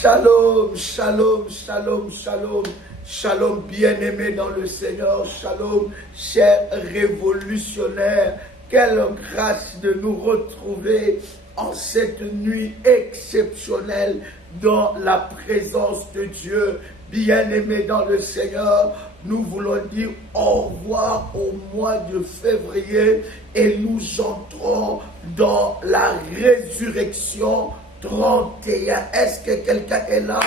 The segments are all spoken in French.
Shalom, shalom, shalom, shalom, shalom, bien-aimés dans le Seigneur, shalom, chers révolutionnaires, quelle grâce de nous retrouver en cette nuit exceptionnelle dans la présence de Dieu. Bien-aimés dans le Seigneur, nous voulons dire au revoir au mois de février et nous entrons dans la résurrection 31. Est-ce que quelqu'un est là?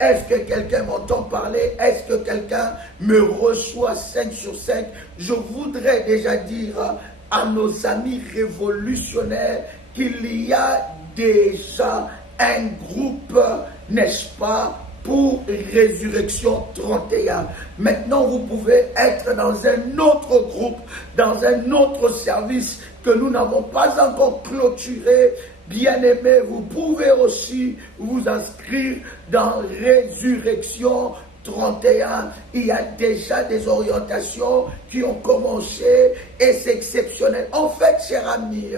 Est-ce que quelqu'un m'entend parler? Est-ce que quelqu'un me reçoit 5 sur 5? Je voudrais déjà dire à nos amis révolutionnaires qu'il y a déjà un groupe, n'est-ce pas, pour Résurrection 31. Maintenant, vous pouvez être dans un autre groupe, dans un autre service que nous n'avons pas encore clôturé. Bien-aimés, vous pouvez aussi vous inscrire dans Résurrection 31. Il y a déjà des orientations qui ont commencé et c'est exceptionnel. En fait, chers amis,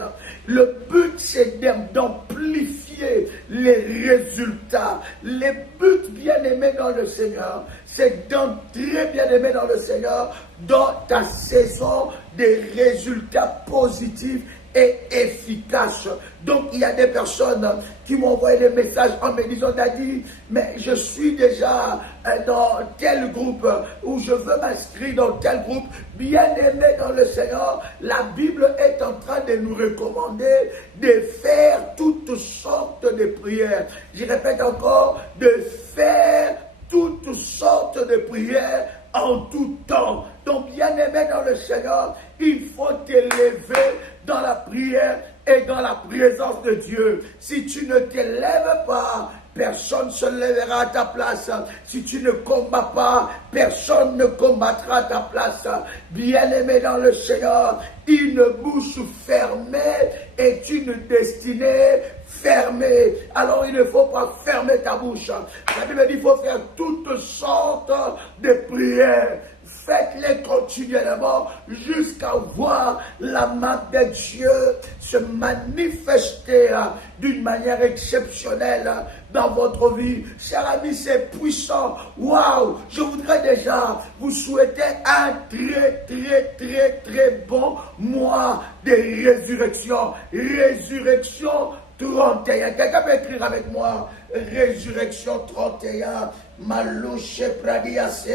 le but c'est d'amplifier les résultats. Les buts, bien-aimés dans le Seigneur, c'est d'entrer, bien-aimés dans le Seigneur, dans ta saison des résultats positifs et efficace. Donc il y a des personnes qui m'ont envoyé des messages en me disant: Daddy, mais je suis déjà dans tel groupe ou je veux m'inscrire dans tel groupe. Bien-aimé dans le Seigneur, la Bible est en train de nous recommander de faire toutes sortes de prières. Je répète encore, de faire toutes sortes de prières en tout temps. Donc, bien-aimé dans le Seigneur, il faut t'élever dans la prière et dans la présence de Dieu. Si tu ne t'élèves pas, personne ne se lèvera à ta place. Si tu ne combats pas, personne ne combattra à ta place. Bien-aimé dans le Seigneur, une bouche fermée est une destinée fermée. Alors il ne faut pas fermer ta bouche. La Bible dit qu'il faut faire toutes sortes de prières. Faites-les continuellement jusqu'à voir la main de Dieu se manifester d'une manière exceptionnelle dans votre vie. Chers amis, c'est puissant. Waouh! Je voudrais déjà vous souhaiter un très bon mois de résurrection. Résurrection 31. Quelqu'un peut écrire avec moi? Résurrection 31. Malouche pradiase,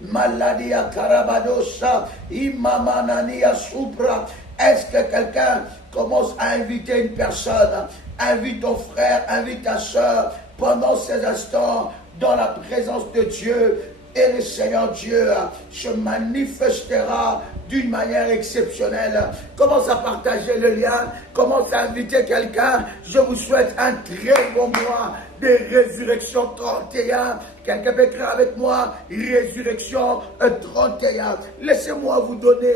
maladia karabadosa, imamanania supra. Est-ce que quelqu'un commence à inviter une personne? Invite ton frère, invite ta soeur pendant ces instants dans la présence de Dieu. Et le Seigneur Dieu se manifestera d'une manière exceptionnelle. Commence à partager le lien, commence à inviter quelqu'un. Je vous souhaite un très bon mois de Résurrection 31. Quelqu'un peut écrire avec moi Résurrection 31. Laissez-moi vous donner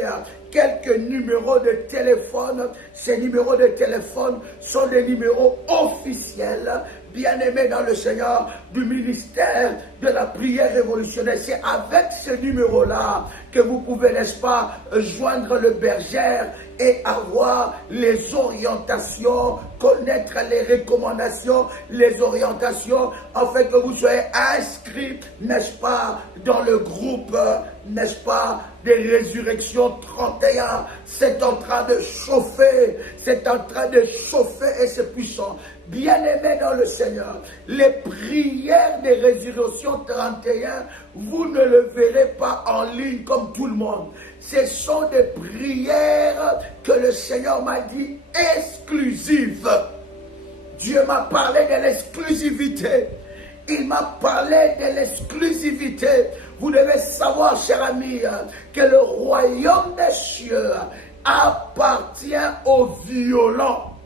quelques numéros de téléphone. Ces numéros de téléphone sont des numéros officiels, bien-aimés dans le Seigneur, du ministère de la prière révolutionnaire. C'est avec ce numéro-là que vous pouvez, n'est-ce pas, joindre le berger et avoir les orientations, connaître les recommandations, les orientations, afin que vous soyez inscrits, n'est-ce pas, dans le groupe, n'est-ce pas, des Résurrections 31. C'est en train de chauffer, c'est en train de chauffer et c'est puissant. Bien-aimés dans le Seigneur, les prières des Résurrections 31, vous ne le verrez pas en ligne comme tout le monde. Ce sont des prières que le Seigneur m'a dit exclusives. Dieu m'a parlé de l'exclusivité. Il m'a parlé de l'exclusivité. Vous devez savoir, cher ami, que le royaume des cieux appartient aux violents.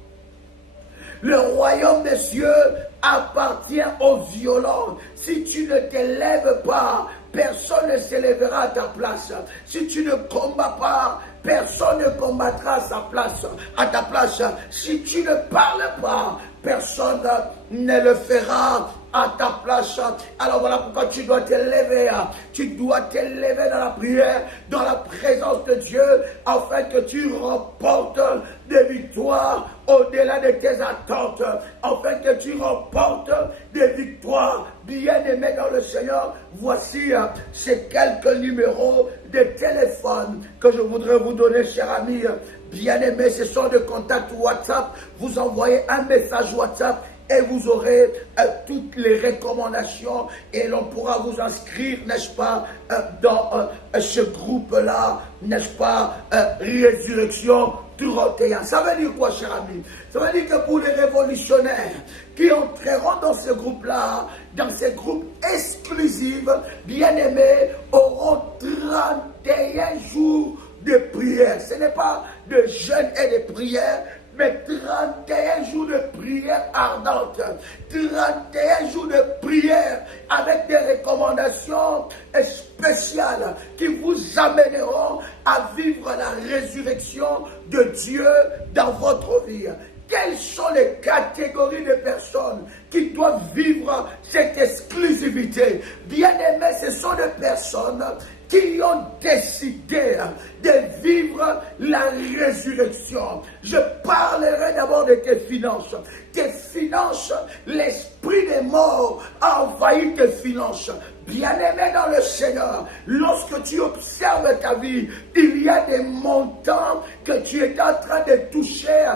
Le royaume des cieux appartient aux violents. Si tu ne t'élèves pas, personne ne s'élèvera à ta place. Si tu ne combats pas, personne ne combattra à ta place. Si tu ne parles pas, personne ne le fera à ta place. Alors voilà pourquoi tu dois t'élever. Tu dois t'élever dans la prière, dans la présence de Dieu, afin que tu remportes des victoires au-delà de tes attentes, afin que tu remportes des victoires. Bien-aimés dans le Seigneur, voici ces quelques numéros de téléphone que je voudrais vous donner, chers amis. Bien-aimés, ce sont des contacts WhatsApp. Vous envoyez un message WhatsApp et vous aurez toutes les recommandations et l'on pourra vous inscrire, n'est-ce pas, dans ce groupe-là, n'est-ce pas, Résurrection 31. Ça veut dire quoi, cher ami? Ça veut dire que pour les révolutionnaires qui entreront dans ce groupe-là, dans ces groupes exclusifs, bien-aimés, auront 31 jours de prière. Ce n'est pas de jeûne et de prière, mais 31 jours de prière ardente, 31 jours de prière avec des recommandations spéciales qui vous amèneront à vivre la résurrection de Dieu dans votre vie. Quelles sont les catégories de personnes qui doivent vivre cette exclusivité? Bien-aimés, ce sont des personnes qui ont décidé de vivre la résurrection. Je parlerai d'abord de tes finances. Tes finances, l'esprit des morts a envahi tes finances. Bien-aimé dans le Seigneur, lorsque tu observes ta vie, il y a des montants que tu es en train de toucher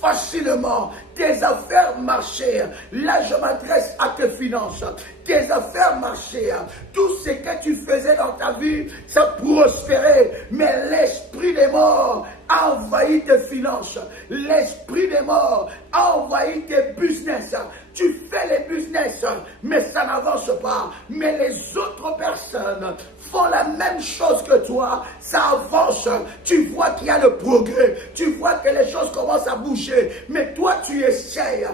facilement. Tes affaires marchaient. Là, je m'adresse à tes finances. Tes affaires marchaient. Tout ce que tu faisais dans ta vie, ça prospérait. Mais l'esprit des morts a envahi tes finances. L'esprit des morts a envahi tes business. Tu fais les business, mais ça n'avance pas. Mais les autres personnes font la même chose que toi, ça avance. Tu vois qu'il y a le progrès. Tu vois que les choses commencent à bouger. Mais toi, tu essayes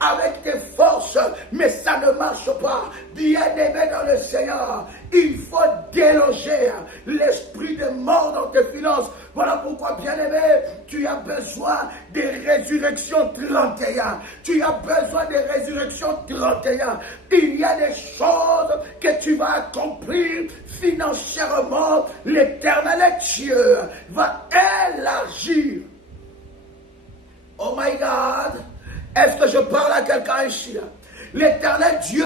avec tes forces, mais ça ne marche pas. Bien-aimé dans le Seigneur, il faut déloger l'esprit de mort dans tes finances. Voilà pourquoi, bien-aimé, tu as besoin de résurrection 31. Tu as besoin de résurrection 31. Il y a des choses que tu vas accomplir financièrement. L'Éternel Dieu va élargir. Oh my God, est-ce que je parle à quelqu'un ici? L'Éternel Dieu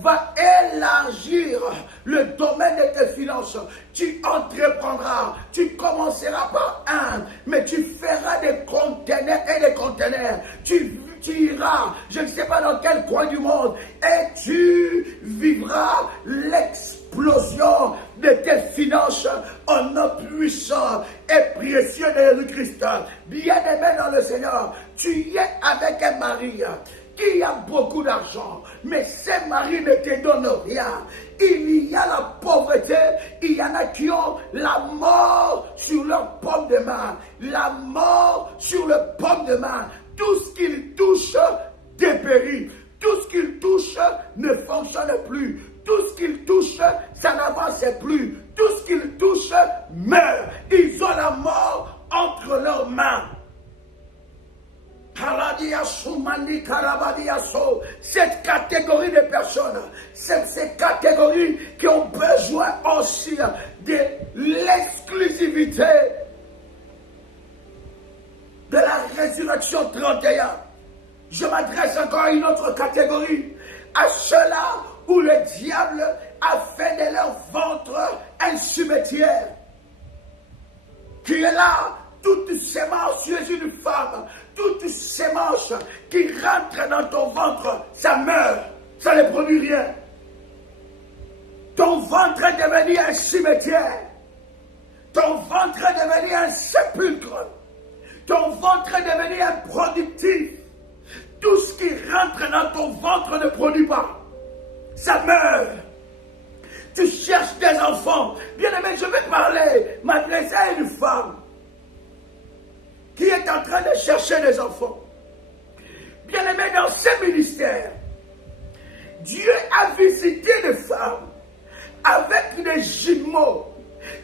va élargir le domaine de tes finances. Tu entreprendras, tu commenceras par un, mais tu feras des conteneurs et des conteneurs. Tu iras, je ne sais pas dans quel coin du monde, et tu vivras l'explosion de tes finances en nom puissant et précieux de Jésus-Christ. Bien-aimé dans le Seigneur, tu es avec un mari qui a beaucoup d'argent, mais ce mari ne te donne rien. Il y a la pauvreté, il y en a qui ont la mort sur leur paume de main. La mort sur le paume de main. Tout ce qu'ils touchent dépérit. Tout ce qu'ils touchent ne fonctionne plus. Tout ce qu'ils touchent, ça n'avance plus. Tout ce qu'ils touchent meurt. Ils ont la mort entre leurs mains. Cette catégorie de personnes, c'est ces catégories qui ont besoin aussi de l'exclusivité de la résurrection 31. Je m'adresse encore à une autre catégorie, à ceux-là où le diable a fait de leur ventre un cimetière. Qui est là, toute sémence, tu es une femme, toute sémence qui rentre dans ton ventre, ça meurt, ça ne produit rien. Ton ventre est devenu un cimetière. Ton ventre est devenu un sépulcre. Ton ventre est devenu improductif. Tout ce qui rentre dans ton ventre ne produit pas. Ça meurt. Tu cherches des enfants. Bien aimé, je vais m'adresser à une femme qui est en train de chercher des enfants. Bien aimé, dans ce ministère, Dieu a visité des femmes avec des jumeaux.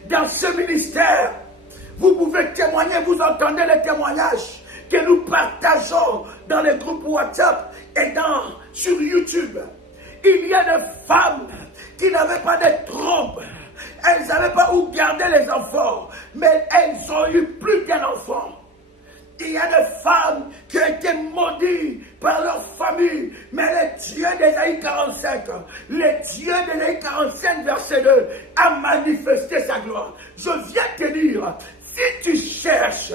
Dans ce ministère, vous pouvez témoigner, vous entendez les témoignages. que nous partageons dans les groupes WhatsApp et sur YouTube. Il y a des femmes qui n'avaient pas de trompe. Elles ne savaient pas où garder les enfants, mais elles ont eu plus d'un enfant. Il y a des femmes qui ont été maudites par leur famille, mais le Dieu d'Ésaïe 45, le Dieu d'Ésaïe 45, verset 2, a manifesté sa gloire. Je viens te dire, si tu cherches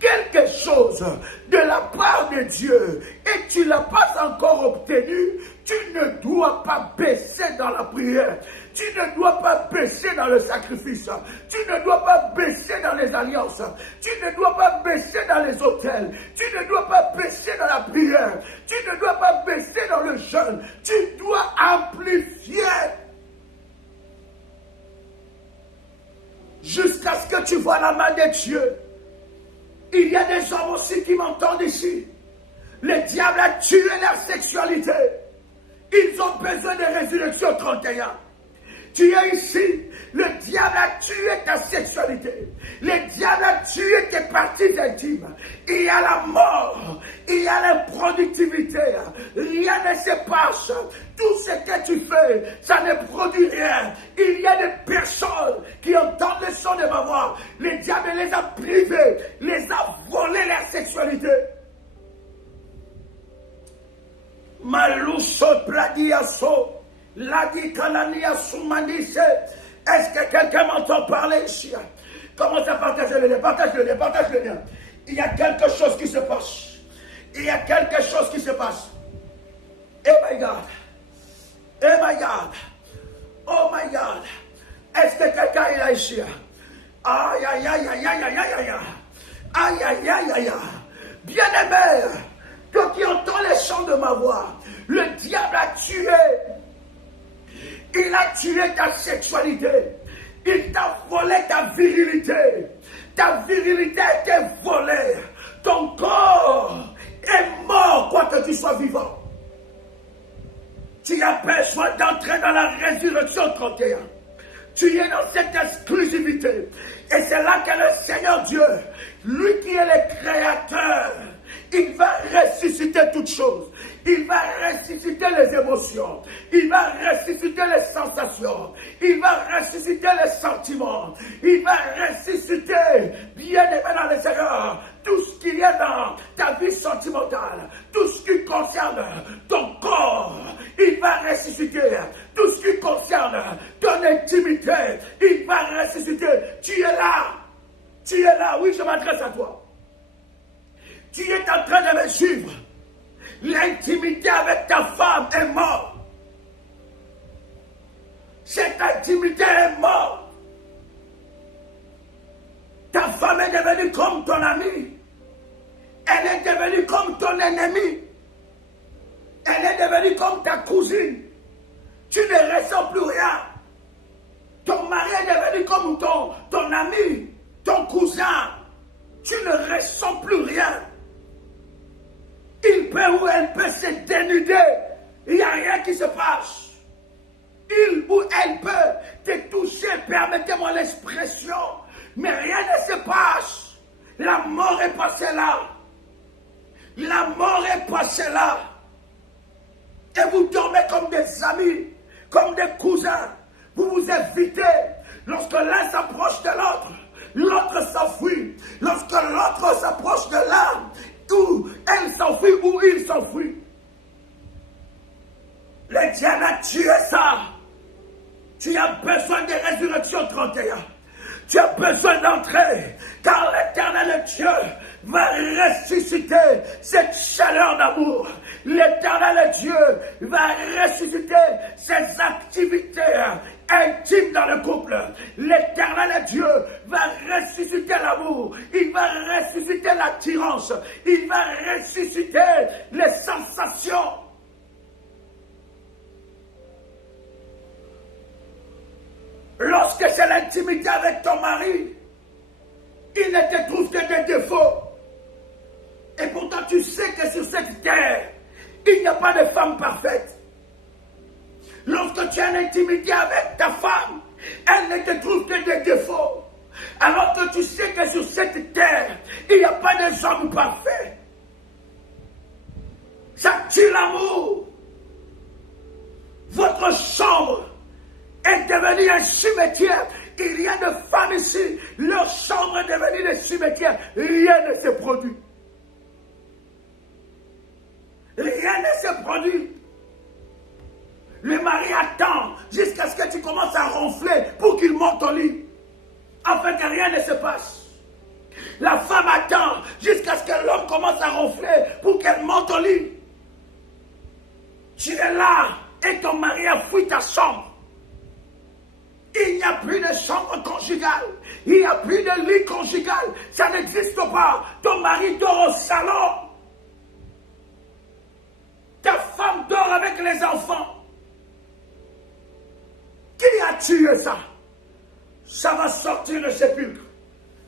quelque chose de la part de Dieu et tu ne l'as pas encore obtenu, tu ne dois pas baisser dans la prière. Tu ne dois pas baisser dans le sacrifice. Tu ne dois pas baisser dans les alliances. Tu ne dois pas baisser dans les hôtels. Tu ne dois pas baisser dans la prière. Tu ne dois pas baisser dans le jeûne. Tu dois amplifier jusqu'à ce que tu vois la main de Dieu. Il y a des hommes aussi qui m'entendent ici. Le diable a tué leur sexualité. Ils ont besoin de résurrection 31. Tu es ici, le diable a tué ta sexualité. Le diable a tué tes parties intimes. Il y a la mort, il y a l'improductivité. Rien ne se passe. Tout ce que tu fais, ça ne produit rien. Il y a des personnes qui entendent le son de ma voix. Le diable les a privés, les a volé leur sexualité. Malouso Pladiaso. Est-ce que quelqu'un m'entend parler ici? Commence à partager le lien, partage le lien. Il y a quelque chose qui se passe. Il y a quelque chose qui se passe. Oh my God. Oh my God. Oh my God. Est-ce que quelqu'un est là ici? Aïe, aïe, aïe, aïe, aïe, aïe, aïe, aïe. Aïe, aïe, aïe, aïe. Bien-aimé, toi qui entends les chants de ma voix, le diable a tué. Il a tué ta sexualité. Il t'a volé ta virilité. Ta virilité a été volée. Ton corps est mort, quoi que tu sois vivant. Tu as besoin d'entrer dans la résurrection 31. Tu es dans cette exclusivité. Et c'est là que le Seigneur Dieu, lui qui est le créateur, il va ressusciter toutes choses. Il va ressusciter les émotions. Il va ressusciter les sensations. Il va ressusciter les sentiments. Il va ressusciter, bien aimé dans le Seigneur, tout ce qu'il y a dans ta vie sentimentale, tout ce qui concerne ton corps. Il va ressusciter tout ce qui concerne ton intimité. Il va ressusciter. Tu es là. Tu es là. Oui, je m'adresse à toi. Tu es en train de me suivre. L'intimité avec ta femme est morte. Cette intimité est morte. Ta femme est devenue comme ton amie. Elle est devenue comme ton ennemi. Elle est devenue comme ta cousine. Tu ne ressens plus rien. Ton mari est devenu comme ton ami, ton cousin. Tu ne ressens plus rien. Il peut ou elle peut se dénuder. Il n'y a rien qui se passe. Il ou elle peut te toucher, permettez-moi l'expression, mais rien ne se passe. La mort est passée là. La mort est passée là. Et vous dormez comme des amis, comme des cousins. Vous vous évitez. Lorsque l'un s'approche de l'autre, l'autre s'enfuit. Lorsque l'autre s'approche de l'un, ou elle s'enfuit ou il s'enfuit. Le diable a tué ça. Tu as besoin de résurrection 31. Tu as besoin d'entrer, car l'éternel Dieu va ressusciter cette chaleur d'amour. L'éternel Dieu va ressusciter ces activités intimes dans le couple. L'éternel Dieu va ressusciter l'amour. Il va ressusciter l'attirance. Il va ressusciter les sensations. Lorsque c'est l'intimité avec ton mari, il ne te trouve que des défauts. Et pourtant tu sais que sur cette terre, il n'y a pas de femme parfaite. Lorsque tu as une intimité avec ta femme, elle ne te trouve que des défauts. Alors que tu sais que sur cette terre, il n'y a pas de hommes parfaits. Ça tue l'amour. Votre chambre est devenue un cimetière. Il y a de femmes ici. Leur chambre est devenue un cimetière. Rien ne se produit. Rien ne se produit. Le mari attend jusqu'à ce que tu commences à ronfler pour qu'il monte au lit. Afin que rien ne se passe. La femme attend jusqu'à ce que l'homme commence à ronfler pour qu'elle monte au lit. Tu es là et ton mari a fui ta chambre. Il n'y a plus de chambre conjugale. Il n'y a plus de lit conjugal. Ça n'existe pas. Ton mari dort au salon. Ta femme dort avec les enfants. Qui a tué ça? Ça va sortir de sépulcre.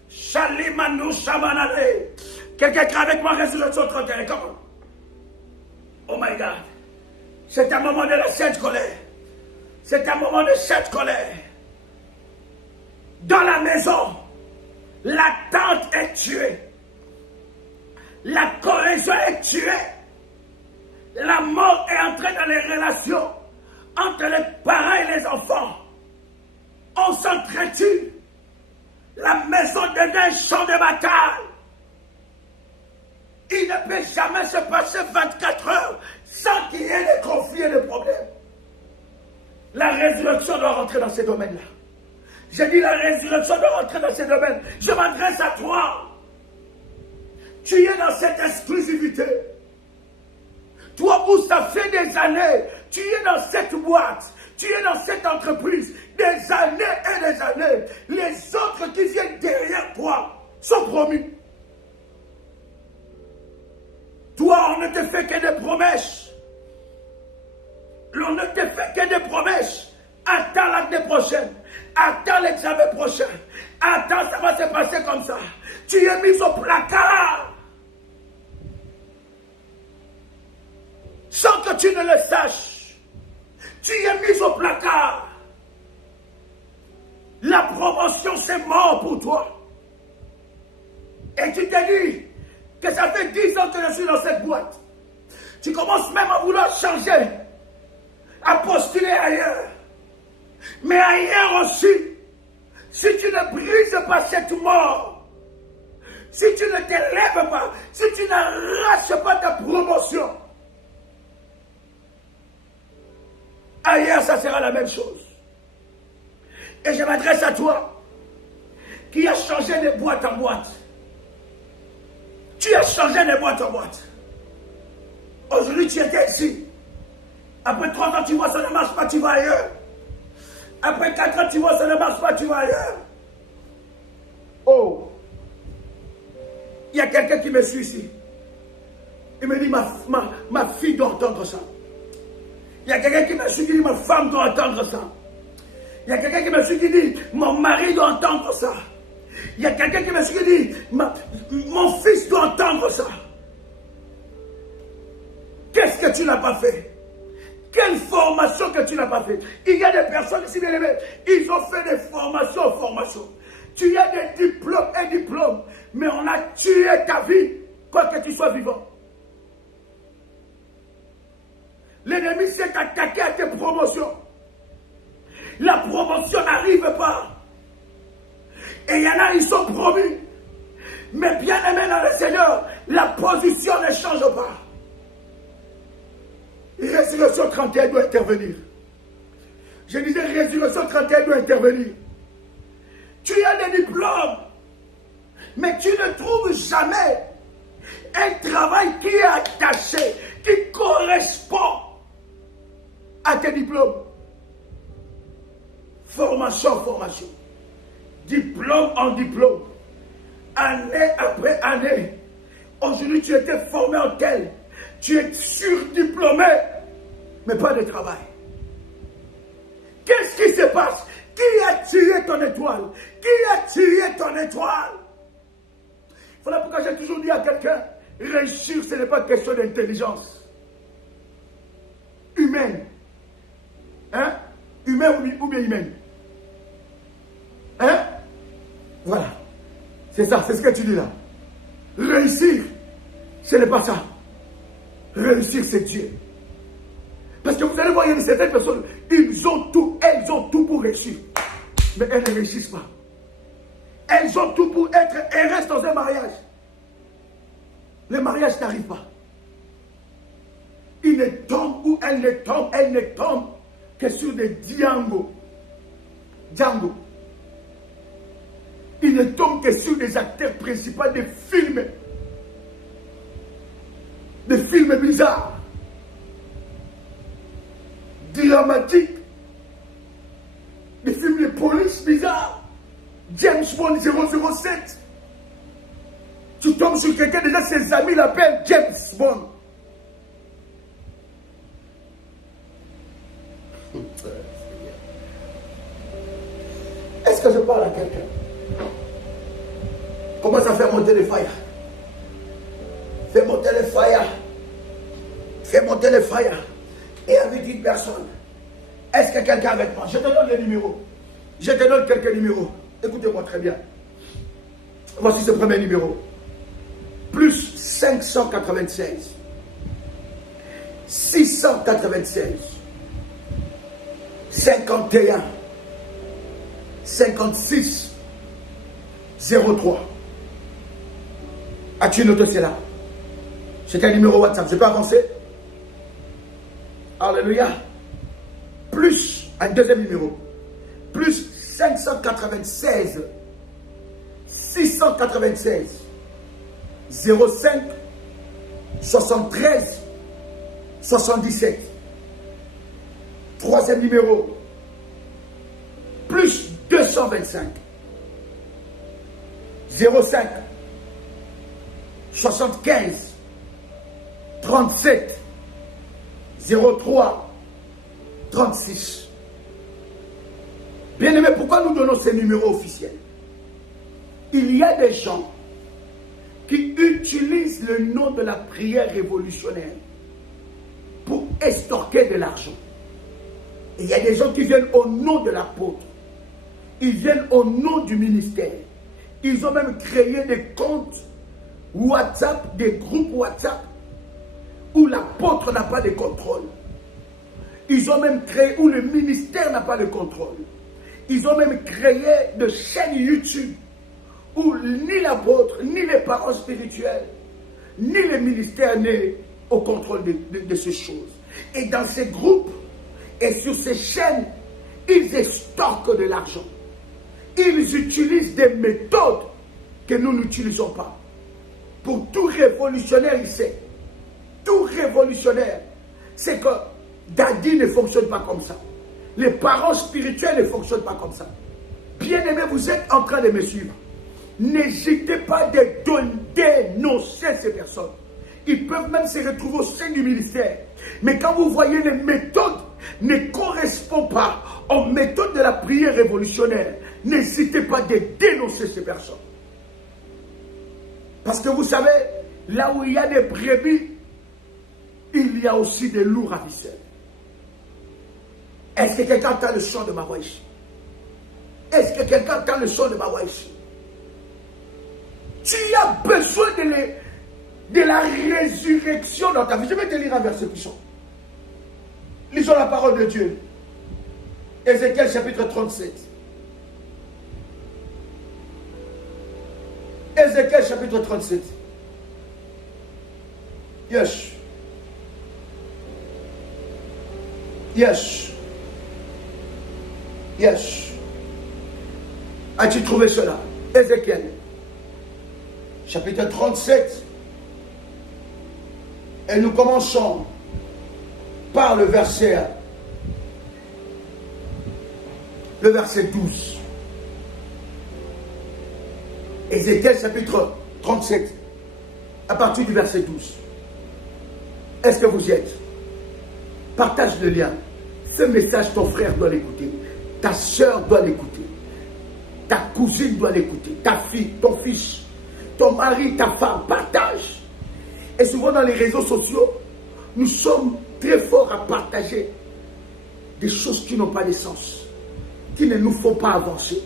Shalimanu Shamanade. Quelqu'un qui est avec moi, résurrection 31. Comment? Oh my God. C'est un moment de la sainte colère. C'est un moment de sainte colère. Dans la maison, la tante est tuée. La cohésion est tuée. La mort est entrée dans les relations entre les parents et les enfants. On s'entretue. La maison devient un champ de bataille. Il ne peut jamais se passer 24 heures sans qu'il y ait des conflits et des problèmes. La résurrection doit rentrer dans ces domaines-là. J'ai dit la résurrection doit rentrer dans ces domaines. Je m'adresse à toi. Tu es dans cette exclusivité. Toi où ça fait des années, tu es dans cette boîte, tu es dans cette entreprise, des années et des années. Les autres qui viennent derrière toi sont promis. Toi, on ne te fait que des promesses. On ne te fait que des promesses. Attends l'année prochaine. Attends l'examen prochain. Attends, ça va se passer comme ça. Tu es mis au placard. Sans que tu ne le saches. Tu es mis au placard. La promotion, c'est mort pour toi. Et tu te dis que ça fait 10 ans que je suis dans cette boîte. Tu commences même à vouloir changer, à postuler ailleurs. Mais ailleurs aussi, si tu ne brises pas cette mort, si tu ne t'élèves pas, si tu n'arraches pas ta promotion, ailleurs ça sera la même chose. Et je m'adresse à toi, qui a changé de boîte en boîte. Tu as changé de boîte en boîte. Aujourd'hui, tu étais ici. Après 3 ans, tu vois, ça ne marche pas, tu vas ailleurs. Après 4 ans, tu vois, ça ne marche pas, tu vas ailleurs. Oh! Il y a quelqu'un qui me suit ici. Il me dit, ma fille doit entendre ça. Il y a quelqu'un qui me suit qui dit, ma femme doit entendre ça. Il y a quelqu'un qui me suit qui dit, mon mari doit entendre ça. Il y a quelqu'un qui me suit qui dit, mon fils doit entendre ça. Qu'est-ce que tu n'as pas fait? Quelle formation que tu n'as pas fait? Il y a des personnes ici, bien aimées, ils ont fait des formations. Tu as des diplômes et diplômes, mais on a tué ta vie, quoi que tu sois vivant. L'ennemi s'est attaqué à tes promotions. La promotion n'arrive pas. Et il y en a, ils sont promus. Mais bien aimé dans le Seigneur, la position ne change pas. Résurrection 31 doit intervenir. Je disais, Résurrection 31 doit intervenir. Tu as des diplômes, mais tu ne trouves jamais un travail qui est attaché, qui correspond à tes diplômes. Formation. Diplôme en diplôme. Année après année. Aujourd'hui, tu étais formé en tel. Tu es surdiplômé, mais pas de travail. Qu'est-ce qui se passe? Qui a tiré ton étoile? Qui a tiré ton étoile? Voilà pourquoi j'ai toujours dit à quelqu'un, réussir, ce n'est pas question d'intelligence humaine. Hein? Humaine ou bien humaine? Hein? Voilà. C'est ça, c'est ce que tu dis là. Réussir, ce n'est pas ça. Réussir, c'est Dieu. Parce que vous allez voir, il y a certaines personnes, elles ont tout pour réussir. Mais elles ne réussissent pas. Elles ont tout pour être, elles restent dans un mariage. Le mariage n'arrive pas. Il ne tombe ou elle ne tombe que sur des Django. Il ne tombe que sur des acteurs principaux des films. Des films bizarres. Dramatiques. Des films de police bizarres. James Bond 007. Tu tombes sur quelqu'un, déjà ses amis l'appellent James Bond. Est-ce que je parle à quelqu'un? Commence à faire monter les fire. Fais monter les fire. Fais monter les fire. Et avec une personne. Est-ce que quelqu'un avec moi? Je te donne les numéros. Je te donne quelques numéros. Écoutez-moi très bien. Voici ce premier numéro. Plus 596. 696. 51. 56. 03. As-tu noté cela? C'est un numéro WhatsApp. Je peux avancer? Alléluia. Plus un deuxième numéro. Plus 596. 696. 05. 73. 77. Troisième numéro. Plus 225. 05. 75. 37. 03. 36. Bien-aimés, pourquoi nous donnons ces numéros officiels? Il y a des gens qui utilisent le nom de la prière révolutionnaire pour estorquer de l'argent. Et il y a des gens qui viennent au nom de l'apôtre. Ils viennent au nom du ministère. Ils ont même créé des comptes WhatsApp, des groupes WhatsApp où l'apôtre n'a pas de contrôle. Ils ont même créé où le ministère n'a pas de contrôle. Ils ont même créé de chaînes YouTube où ni l'apôtre, ni les parents spirituels, ni le ministère n'est au contrôle de ces choses. Et dans ces groupes et sur ces chaînes, ils estorquent de l'argent. Ils utilisent des méthodes que nous n'utilisons pas. Pour tout révolutionnaire, il sait. Tout révolutionnaire, c'est que Daddy ne fonctionne pas comme ça. Les parents spirituels ne fonctionnent pas comme ça. Bien-aimés, vous êtes en train de me suivre. N'hésitez pas à dénoncer ces personnes. Ils peuvent même se retrouver au sein du ministère. Mais quand vous voyez les méthodes ne correspondent pas aux méthodes de la prière révolutionnaire, n'hésitez pas à dénoncer ces personnes. Parce que vous savez, là où il y a des brebis, il y a aussi des loups ravisseurs. Est-ce que quelqu'un entend le son de ma voix ici? Est-ce que quelqu'un entend le son de ma voix ici? Tu as besoin de la résurrection dans ta vie. Je vais te lire un verset puissant. Lisons la parole de Dieu. Ézéchiel chapitre 37. Ézéchiel chapitre 37. Yes. Yes. Yes. As-tu trouvé cela? Ézéchiel chapitre 37. Et nous commençons par le verset 12. Ézéchiel chapitre 37, à partir du verset 12. Est-ce que vous y êtes? Partage le lien. Ce message, ton frère doit l'écouter. Ta soeur doit l'écouter. Ta cousine doit l'écouter. Ta fille, ton fils, ton mari, ta femme, partage. Et souvent dans les réseaux sociaux, nous sommes très forts à partager des choses qui n'ont pas de sens, qui ne nous font pas avancer.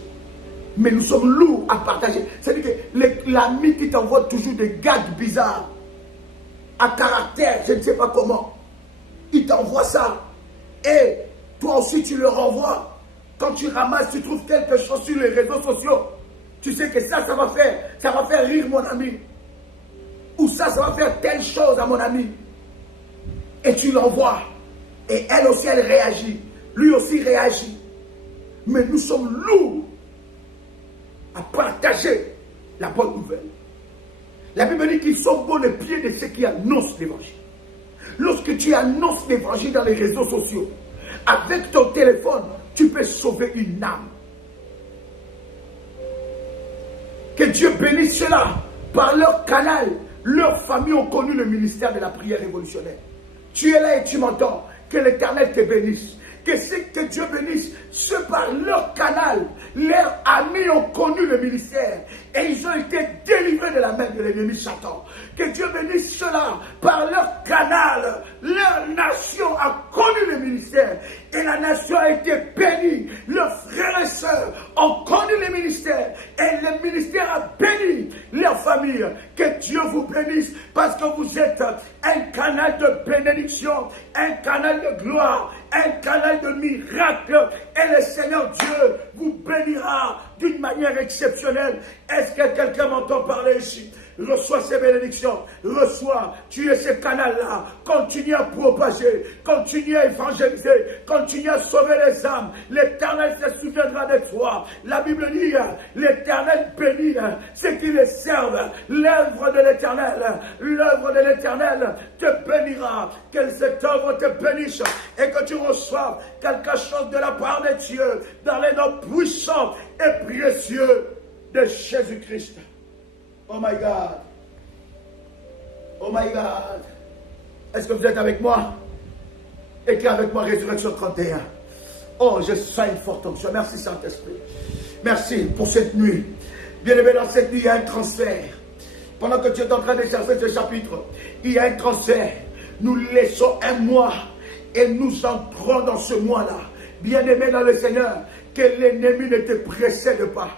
Mais nous sommes lourds à partager. C'est-à-dire que l'ami qui t'envoie toujours des gags bizarres, à caractère, je ne sais pas comment. Il t'envoie ça. Et toi aussi, tu le renvoies. Quand tu ramasses, tu trouves quelque chose sur les réseaux sociaux. Tu sais que ça va faire rire mon ami. Ou ça va faire telle chose à mon ami. Et tu l'envoies. Et elle aussi, elle réagit. Lui aussi réagit. Mais nous sommes lourds à partager la bonne nouvelle. La Bible dit qu'ils sont beaux les pieds de ceux qui annoncent l'évangile. Lorsque tu annonces l'évangile dans les réseaux sociaux, avec ton téléphone, tu peux sauver une âme. Que Dieu bénisse cela. Par leur canal, leurs familles ont connu le ministère de la prière révolutionnaire. Tu es là et tu m'entends. Que l'Éternel te bénisse. Que Dieu bénisse ceux par leur canal. Leurs amis ont connu le ministère et ils ont été délivrés de la main de l'ennemi Satan. Que Dieu bénisse ceux-là par leur canal. Leur nation a connu le ministère et la nation a été bénie. Leurs frères et sœurs ont connu le ministère et le ministère a béni leur famille. Que Dieu vous bénisse parce que vous êtes un canal de bénédiction, un canal de gloire, un canal de miracle et le Seigneur Dieu vous bénira d'une manière exceptionnelle. Est-ce que quelqu'un m'entend parler ici? Reçois ces bénédictions, reçois, tu es ce canal-là, continue à propager, continue à évangéliser, continue à sauver les âmes, l'Éternel se souviendra de toi. La Bible dit, l'Éternel bénit ceux qui les servent, l'œuvre de l'Éternel te bénira, que cette œuvre te bénisse et que tu reçoives quelque chose de la part de Dieu dans les noms puissants et précieux de Jésus-Christ. Oh my God. Oh my God. Est-ce que vous êtes avec moi? Écris avec moi Résurrection 31. Oh, je sens une forte onction. Merci Saint-Esprit. Merci pour cette nuit. Bien-aimé, dans cette nuit, il y a un transfert. Pendant que tu es en train de chercher ce chapitre, il y a un transfert. Nous laissons un mois et nous entrons dans ce mois-là. Bien-aimé dans le Seigneur, que l'ennemi ne te précède pas.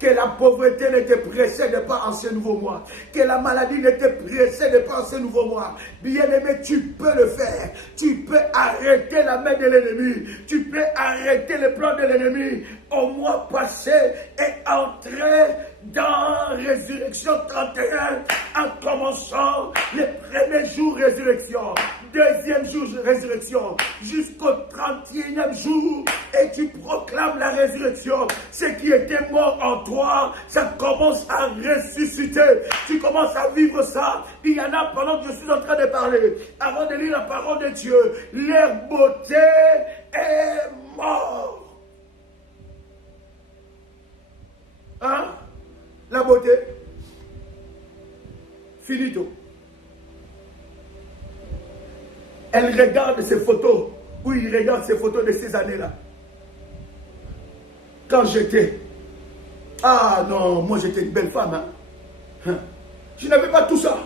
Que la pauvreté ne te précède pas en ce nouveau mois. Que la maladie ne te précède pas en ce nouveau mois. Bien-aimé, tu peux le faire. Tu peux arrêter la main de l'ennemi. Tu peux arrêter le plan de l'ennemi au mois passé et entrer dans Résurrection 31 en commençant les premiers jours Résurrection. Deuxième jour résurrection, jusqu'au 31e jour, et tu proclames la résurrection. Ce qui était mort en toi, ça commence à ressusciter. Tu commences à vivre ça. Il y en a pendant que je suis en train de parler, avant de lire la parole de Dieu, leur beauté est morte. Hein? La beauté. Finito. Elle regarde ces photos, ou il regarde ces photos de ces années-là. Quand j'étais, ah non, moi j'étais une belle femme. Hein? Je n'avais pas tout ça.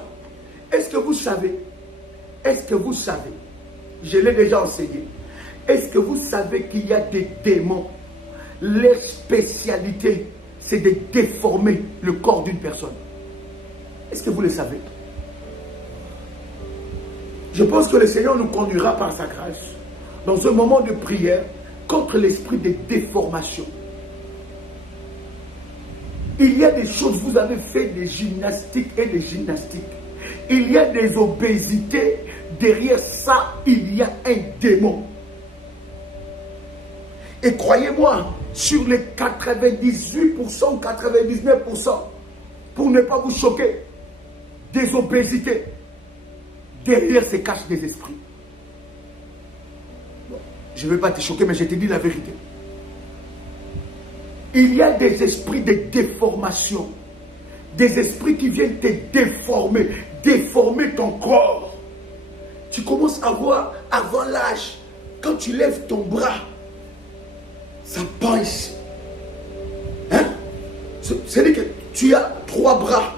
Est-ce que vous savez, je l'ai déjà enseigné, est-ce que vous savez qu'il y a des démons, leur spécialité, c'est de déformer le corps d'une personne? Est-ce que vous le savez? Je pense que le Seigneur nous conduira par sa grâce dans un moment de prière contre l'esprit de déformation. Il y a des choses, vous avez fait des gymnastiques et des gymnastiques. Il y a des obésités. Derrière ça, il y a un démon. Et croyez-moi, sur les 98% ou 99%, pour ne pas vous choquer, des obésités, derrière se cachent des esprits. Bon, je ne vais pas te choquer, mais je te dis la vérité. Il y a des esprits de déformation. Des esprits qui viennent te déformer. Déformer ton corps. Tu commences à voir, avant l'âge, quand tu lèves ton bras, ça pince. Hein? C'est-à-dire que tu as 3 bras.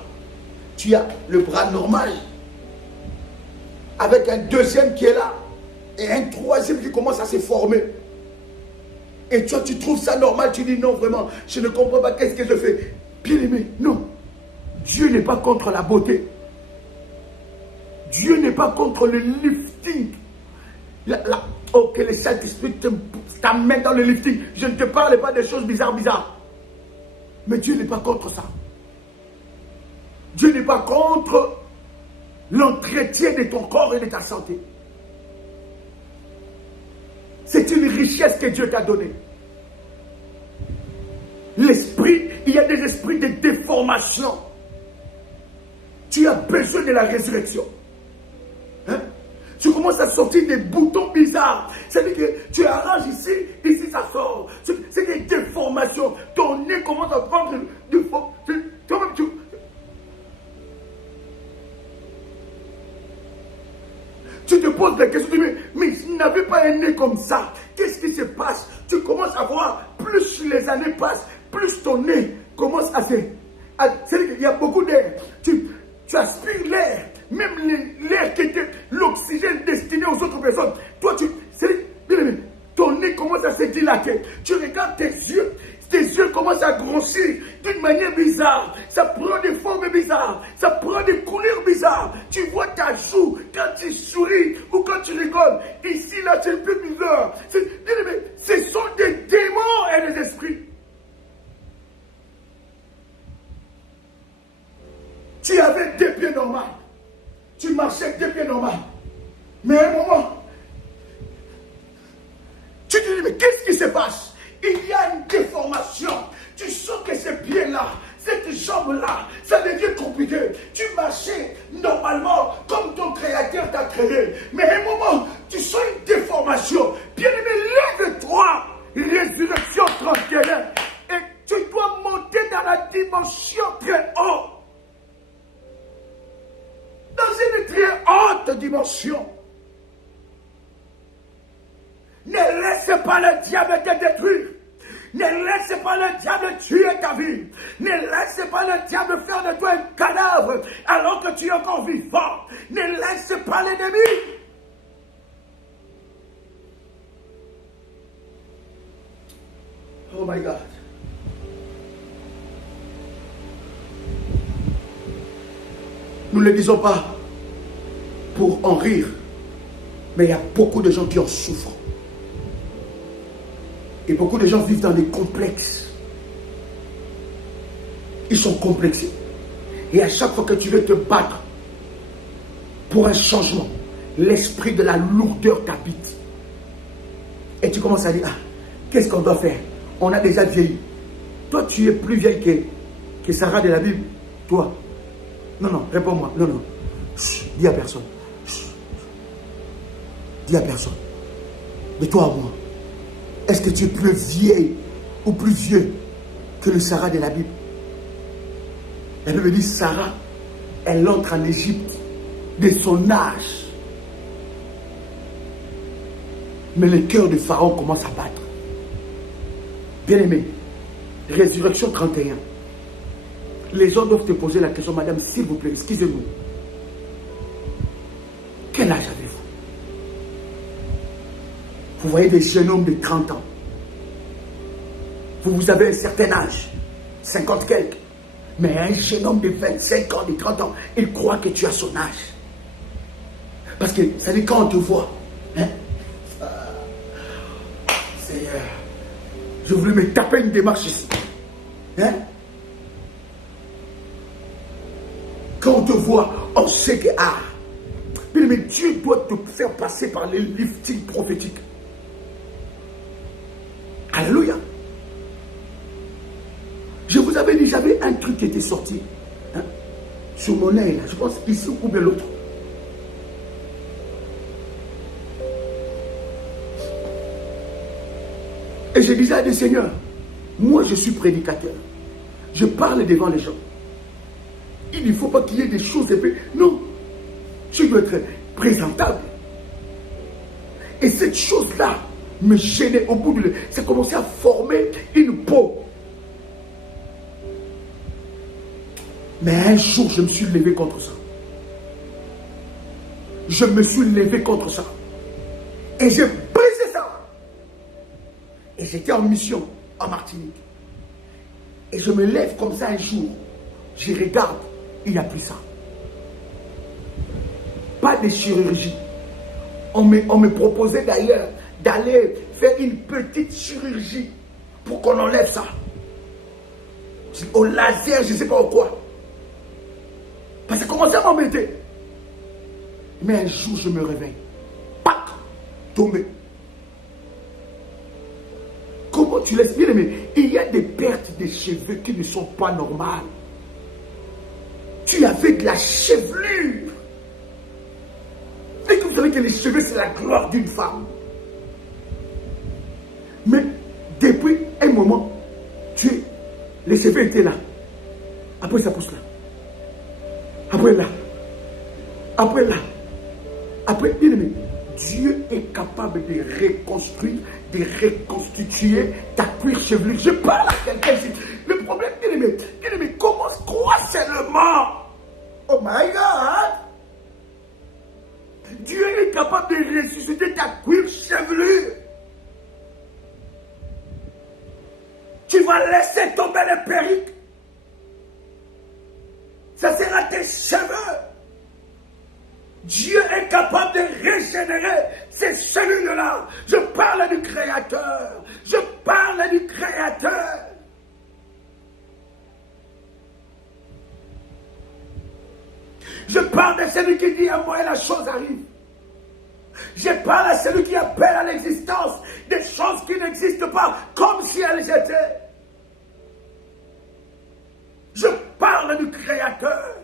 Tu as le bras normal, avec un deuxième qui est là, et un troisième qui commence à se former. Et toi, tu trouves ça normal, tu dis non, vraiment, je ne comprends pas, qu'est-ce que je fais? Bien aimé, non. Dieu n'est pas contre la beauté. Dieu n'est pas contre le lifting. Oh, que le Saint-Esprit t'amène dans le lifting. Je ne te parle pas des choses bizarres. Mais Dieu n'est pas contre ça. Dieu n'est pas contre l'entretien de ton corps et de ta santé. C'est une richesse que Dieu t'a donnée. L'esprit, il y a des esprits de déformation. Tu as besoin de la résurrection. Hein? Tu commences à sortir des boutons bizarres. C'est-à-dire que tu arranges ici ça sort. C'est des déformations. Ton nez commence à prendre du fond. Tu te poses des questions, mais je n'avais pas un nez comme ça. Qu'est-ce qui se passe? Tu commences à voir, plus les années passent, plus ton nez commence à se... C'est-à-dire qu'il y a beaucoup d'air. Tu aspires l'air, même l'air qui était l'oxygène destiné aux autres personnes. Toi, ton nez commence à se dilater. Tu regardes tes yeux commencent à grossir d'une manière bizarre. Ça prend des formes bizarres. Ça prend des couleurs bizarres. Tu vois ta joue quand tu souris ou quand tu rigoles. Ici, là, c'est un peu bizarre. Ce sont des démons et des esprits. Tu avais deux pieds normaux. Tu marchais avec deux pieds normaux. Mais à un moment, tu te dis, mais qu'est-ce qui se passe? Il y a une déformation. Tu sens que ces pieds-là, cette jambe-là, ça devient compliqué. Tu marchais normalement comme ton créateur t'a créé. Mais à un moment, tu sens une déformation. Bien-aimé, lève-toi. Résurrection 31. Et tu dois monter dans la dimension très haute. Dans une très haute dimension. Ne laisse pas le diable te détruire. Ne laisse pas le diable tuer ta vie. Ne laisse pas le diable faire de toi un cadavre alors que tu es encore vivant. Ne laisse pas l'ennemi. Oh my God. Nous ne le disons pas pour en rire, mais il y a beaucoup de gens qui en souffrent. Et beaucoup de gens vivent dans des complexes. Ils sont complexés. Et à chaque fois que tu veux te battre pour un changement, l'esprit de la lourdeur t'habite. Et tu commences à dire, qu'est-ce qu'on doit faire? On a déjà vieilli. Toi, tu es plus vieille que Sarah de la Bible. Toi. Non, réponds-moi. Non. Chut, dis à personne. Chut. Dis à personne. De toi à moi. Est-ce que tu es plus vieille ou plus vieux que le Sarah de la Bible? La Bible dit Sarah, elle entre en Égypte de son âge. Mais le cœur de Pharaon commence à battre. Bien-aimé, Résurrection 31. Les gens doivent te poser la question, madame, s'il vous plaît, excusez-nous. Quel âge avez-vous? Vous voyez des jeunes hommes de 30 ans. Vous avez un certain âge, 50 quelques. Mais un jeune homme de 25 ans, de 30 ans, il croit que tu as son âge. Parce que, ça dit, quand on te voit, hein, je voulais me taper une démarche ici. Hein? Quand on te voit, on sait que, mais Dieu doit te faire passer par les liftings prophétiques. Alléluia. Je vous avais dit, j'avais un truc qui était sorti. Hein, sur mon nez, là, je pense ici ou bien l'autre. Et je disais à des seigneurs, moi je suis prédicateur. Je parle devant les gens. Il ne faut pas qu'il y ait des choses épais. Non. Je dois être présentable. Et cette chose-là me gênait au bout de... Ça commençait à former une peau. Mais un jour, je me suis levé contre ça. Je me suis levé contre ça. Et j'ai brisé ça. Et j'étais en mission en Martinique. Et je me lève comme ça un jour. Je regarde, il n'y a plus ça. Pas des chirurgies. On me proposait d'ailleurs d'aller faire une petite chirurgie pour qu'on enlève ça. Au laser, je ne sais pas au quoi. Parce que ça commençait à m'embêter. Mais un jour, je me réveille. Pac! Tombé. Comment tu l'expliques? Mais il y a des pertes de cheveux qui ne sont pas normales. Tu avais de la chevelure. Et que vous savez que les cheveux, c'est la gloire d'une femme. Mais depuis un moment, les cheveux étaient là. Après, ça pousse là. Après là. Après là. Après, bien aimé, Dieu est capable de reconstruire, de reconstituer ta cuir chevelu. Je parle à quelqu'un ici. Le problème, bien aimé, commence quoi seulement? Oh my God! Dieu est capable de ressusciter ta cuir chevelu. Tu vas laisser tomber les perruques. Ça sera tes cheveux. Dieu est capable de régénérer ces cellules-là. Je parle du Créateur. Je parle du Créateur. Je parle de celui qui dit à moi et la chose arrive. Je parle à celui qui appelle à l'existence des choses qui n'existent pas comme si elles étaient. Je parle du Créateur.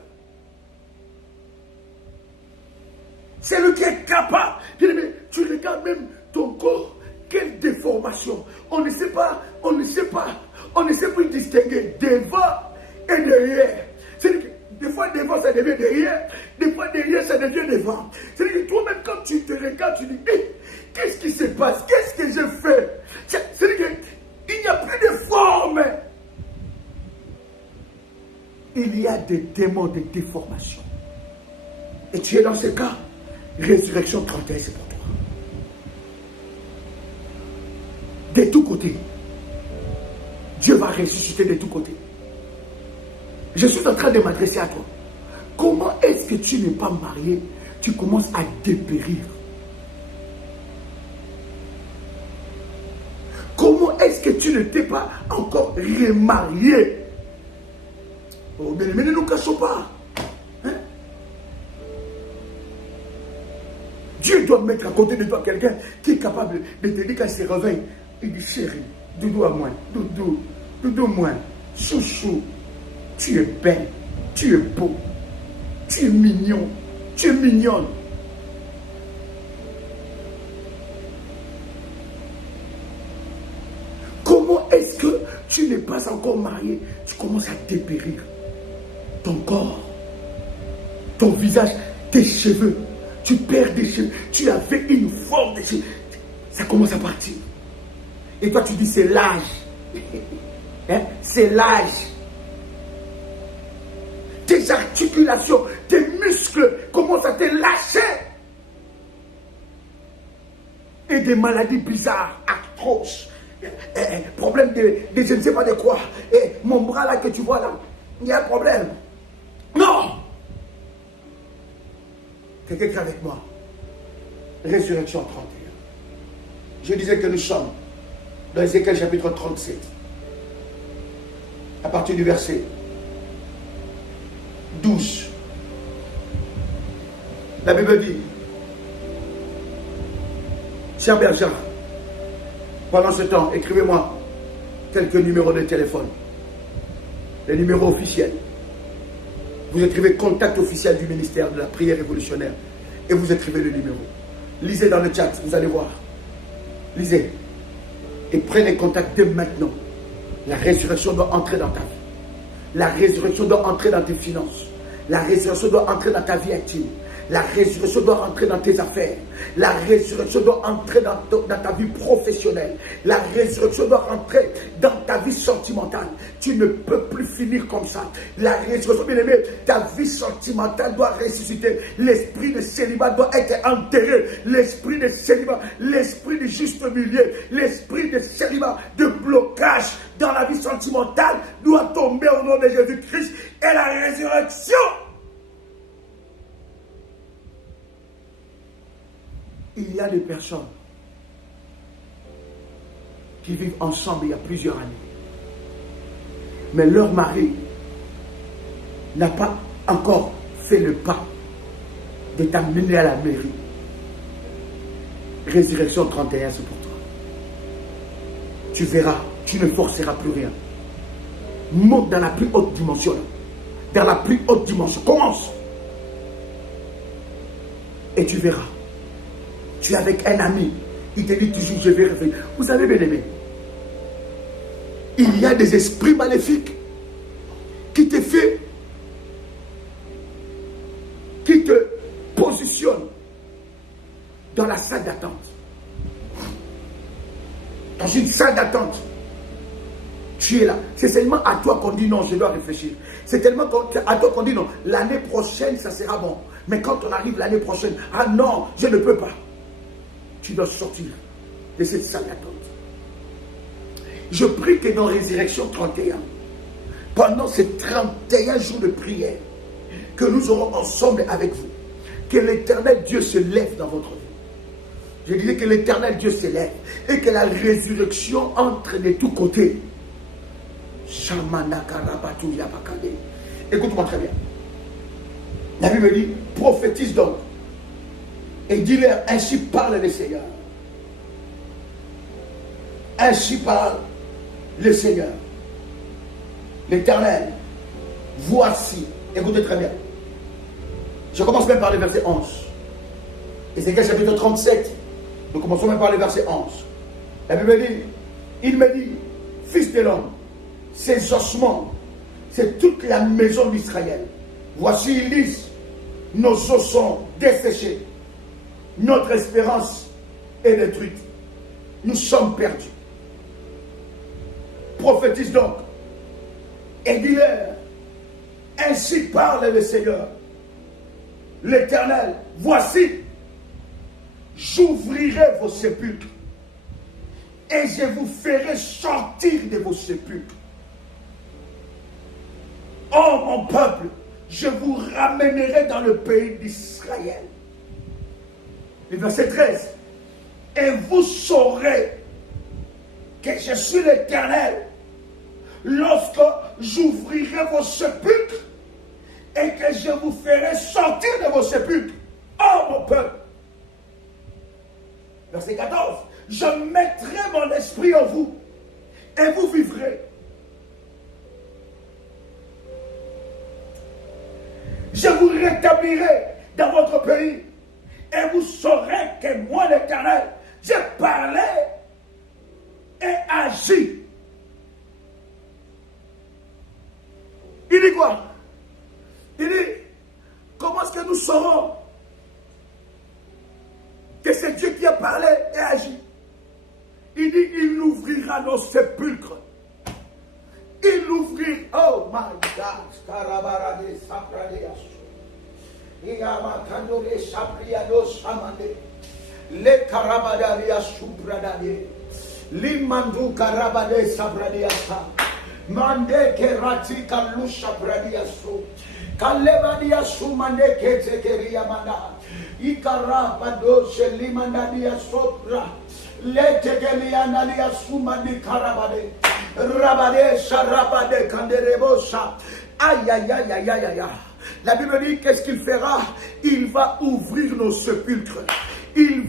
C'est lui qui est capable. Tu regardes même ton corps, quelle déformation. On ne sait pas plus distinguer devant et derrière. Des fois devant ça devient derrière, des fois derrière ça devient devant. C'est-à-dire que toi-même quand tu te regardes, tu dis, qu'est-ce qui se passe? Qu'est-ce que je fais? C'est-à-dire qu'il n'y a plus de forme. Il y a des démons de déformation. Et tu es dans ce cas. Résurrection 31, c'est pour toi. De tous côtés. Dieu va ressusciter de tous côtés. Je suis en train de m'adresser à toi. Comment est-ce que tu n'es pas marié? Tu commences à dépérir. Comment est-ce que tu ne t'es pas encore remarié? Oh, mais ne nous cachons pas. Hein? Dieu doit mettre à côté de toi quelqu'un qui est capable de te dire quand il se réveille. Il dit, chérie, doudou à moi, doudou moi, chouchou, tu es belle, tu es beau, tu es mignon, tu es mignonne. Comment est-ce que tu n'es pas encore marié? Tu commences à dépérir. Ton corps, ton visage, tes cheveux, tu perds des cheveux, tu avais une forme de cheveux, ça commence à partir. Et toi tu dis c'est l'âge, hein? C'est l'âge. Tes articulations, tes muscles commencent à te lâcher. Et des maladies bizarres, arthrose, problème de je ne sais pas de quoi. Et mon bras là que tu vois là, il y a un problème. Non! Quelqu'un qui est avec moi. Résurrection 31. Je disais que nous sommes dans Ézéchiel chapitre 37. À partir du verset 12. La Bible dit, Cher Berger, pendant ce temps, écrivez-moi quelques numéros de téléphone. Les numéros officiels. Vous écrivez contact officiel du ministère de la prière révolutionnaire et vous écrivez le numéro. Lisez dans le chat, vous allez voir. Lisez. Et prenez contact dès maintenant. La résurrection doit entrer dans ta vie. La résurrection doit entrer dans tes finances. La résurrection doit entrer dans ta vie intime. La résurrection doit entrer dans tes affaires. La résurrection doit entrer dans ta vie professionnelle. La résurrection doit entrer dans ta vie sentimentale. Tu ne peux plus finir comme ça. La résurrection, bien aimé, ta vie sentimentale doit ressusciter. L'esprit de célibat doit être enterré. L'esprit de célibat, l'esprit de juste milieu, l'esprit de célibat, de blocage dans la vie sentimentale doit tomber au nom de Jésus-Christ. Et la résurrection Il y a des personnes qui vivent ensemble il y a plusieurs années. Mais leur mari n'a pas encore fait le pas de t'amener à la mairie. Résurrection 31, c'est pour toi. Tu verras, tu ne forceras plus rien. Monte dans la plus haute dimension. Dans la plus haute dimension. Commence. Et tu verras. Tu es avec un ami. Il te dit toujours, je vais revenir. Vous savez, bien aimé, il y a des esprits maléfiques qui te positionnent dans la salle d'attente. Dans une salle d'attente. Tu es là. C'est seulement à toi qu'on dit non, je dois réfléchir. C'est tellement à toi qu'on dit non, l'année prochaine, ça sera bon. Mais quand on arrive l'année prochaine, ah non, je ne peux pas. Tu dois sortir de cette salle d'attente. Je prie que dans Résurrection 31, pendant ces 31 jours de prière, que nous aurons ensemble avec vous, que l'Éternel Dieu se lève dans votre vie. Je disais que l'Éternel Dieu se lève et que la résurrection entre de tous côtés. Écoute-moi très bien. La Bible dit, prophétise donc et dis-leur, ainsi parle le Seigneur. Ainsi parle le Seigneur. L'Éternel, voici, écoutez très bien. Je commence même par le verset 11. Ézéchiel chapitre 37. Nous commençons même par le verset 11. La Bible dit, il me dit, fils de l'homme, ces ossements, c'est toute la maison d'Israël. Voici, ils disent, nos os sont desséchés. Notre espérance est détruite. Nous sommes perdus. Prophétise donc. Et dis-leur, ainsi parle le Seigneur, l'Éternel. Voici, j'ouvrirai vos sépulcres et je vous ferai sortir de vos sépulcres. Oh mon peuple, je vous ramènerai dans le pays d'Israël. Le verset 13. Et vous saurez que je suis l'Éternel lorsque j'ouvrirai vos sépulcres et que je vous ferai sortir de vos sépulcres. Oh mon peuple. Verset 14. Je mettrai mon esprit en vous et vous vivrez. Je vous rétablirai dans votre pays et vous saurez que moi l'Éternel, j'ai parlé et agi. Il dit quoi? Il dit, comment est-ce que nous saurons que c'est Dieu qui a parlé et agi? Il dit, il ouvrira nos sépulcres. Il ouvrit, oh my God, Karabarade Sapradeas, Iamakandore Sapriado Samande, Le Karabadaria Supradade, Limandu Karabade Sapradiasa, Mande Kerati Kalusha Pradiasu, Kalevadia Sumande Ketekeria Manda, Ikarabado Shelimandadia Sopra, Le Tegelianadia Sumandi Karabade. Rabade, Sharabade, Kanderebosa. Aïe, aïe, aïe, aïe, aïe, aïe. La Bible dit, qu'est-ce qu'il fera? Il va ouvrir nos sépulcres. Il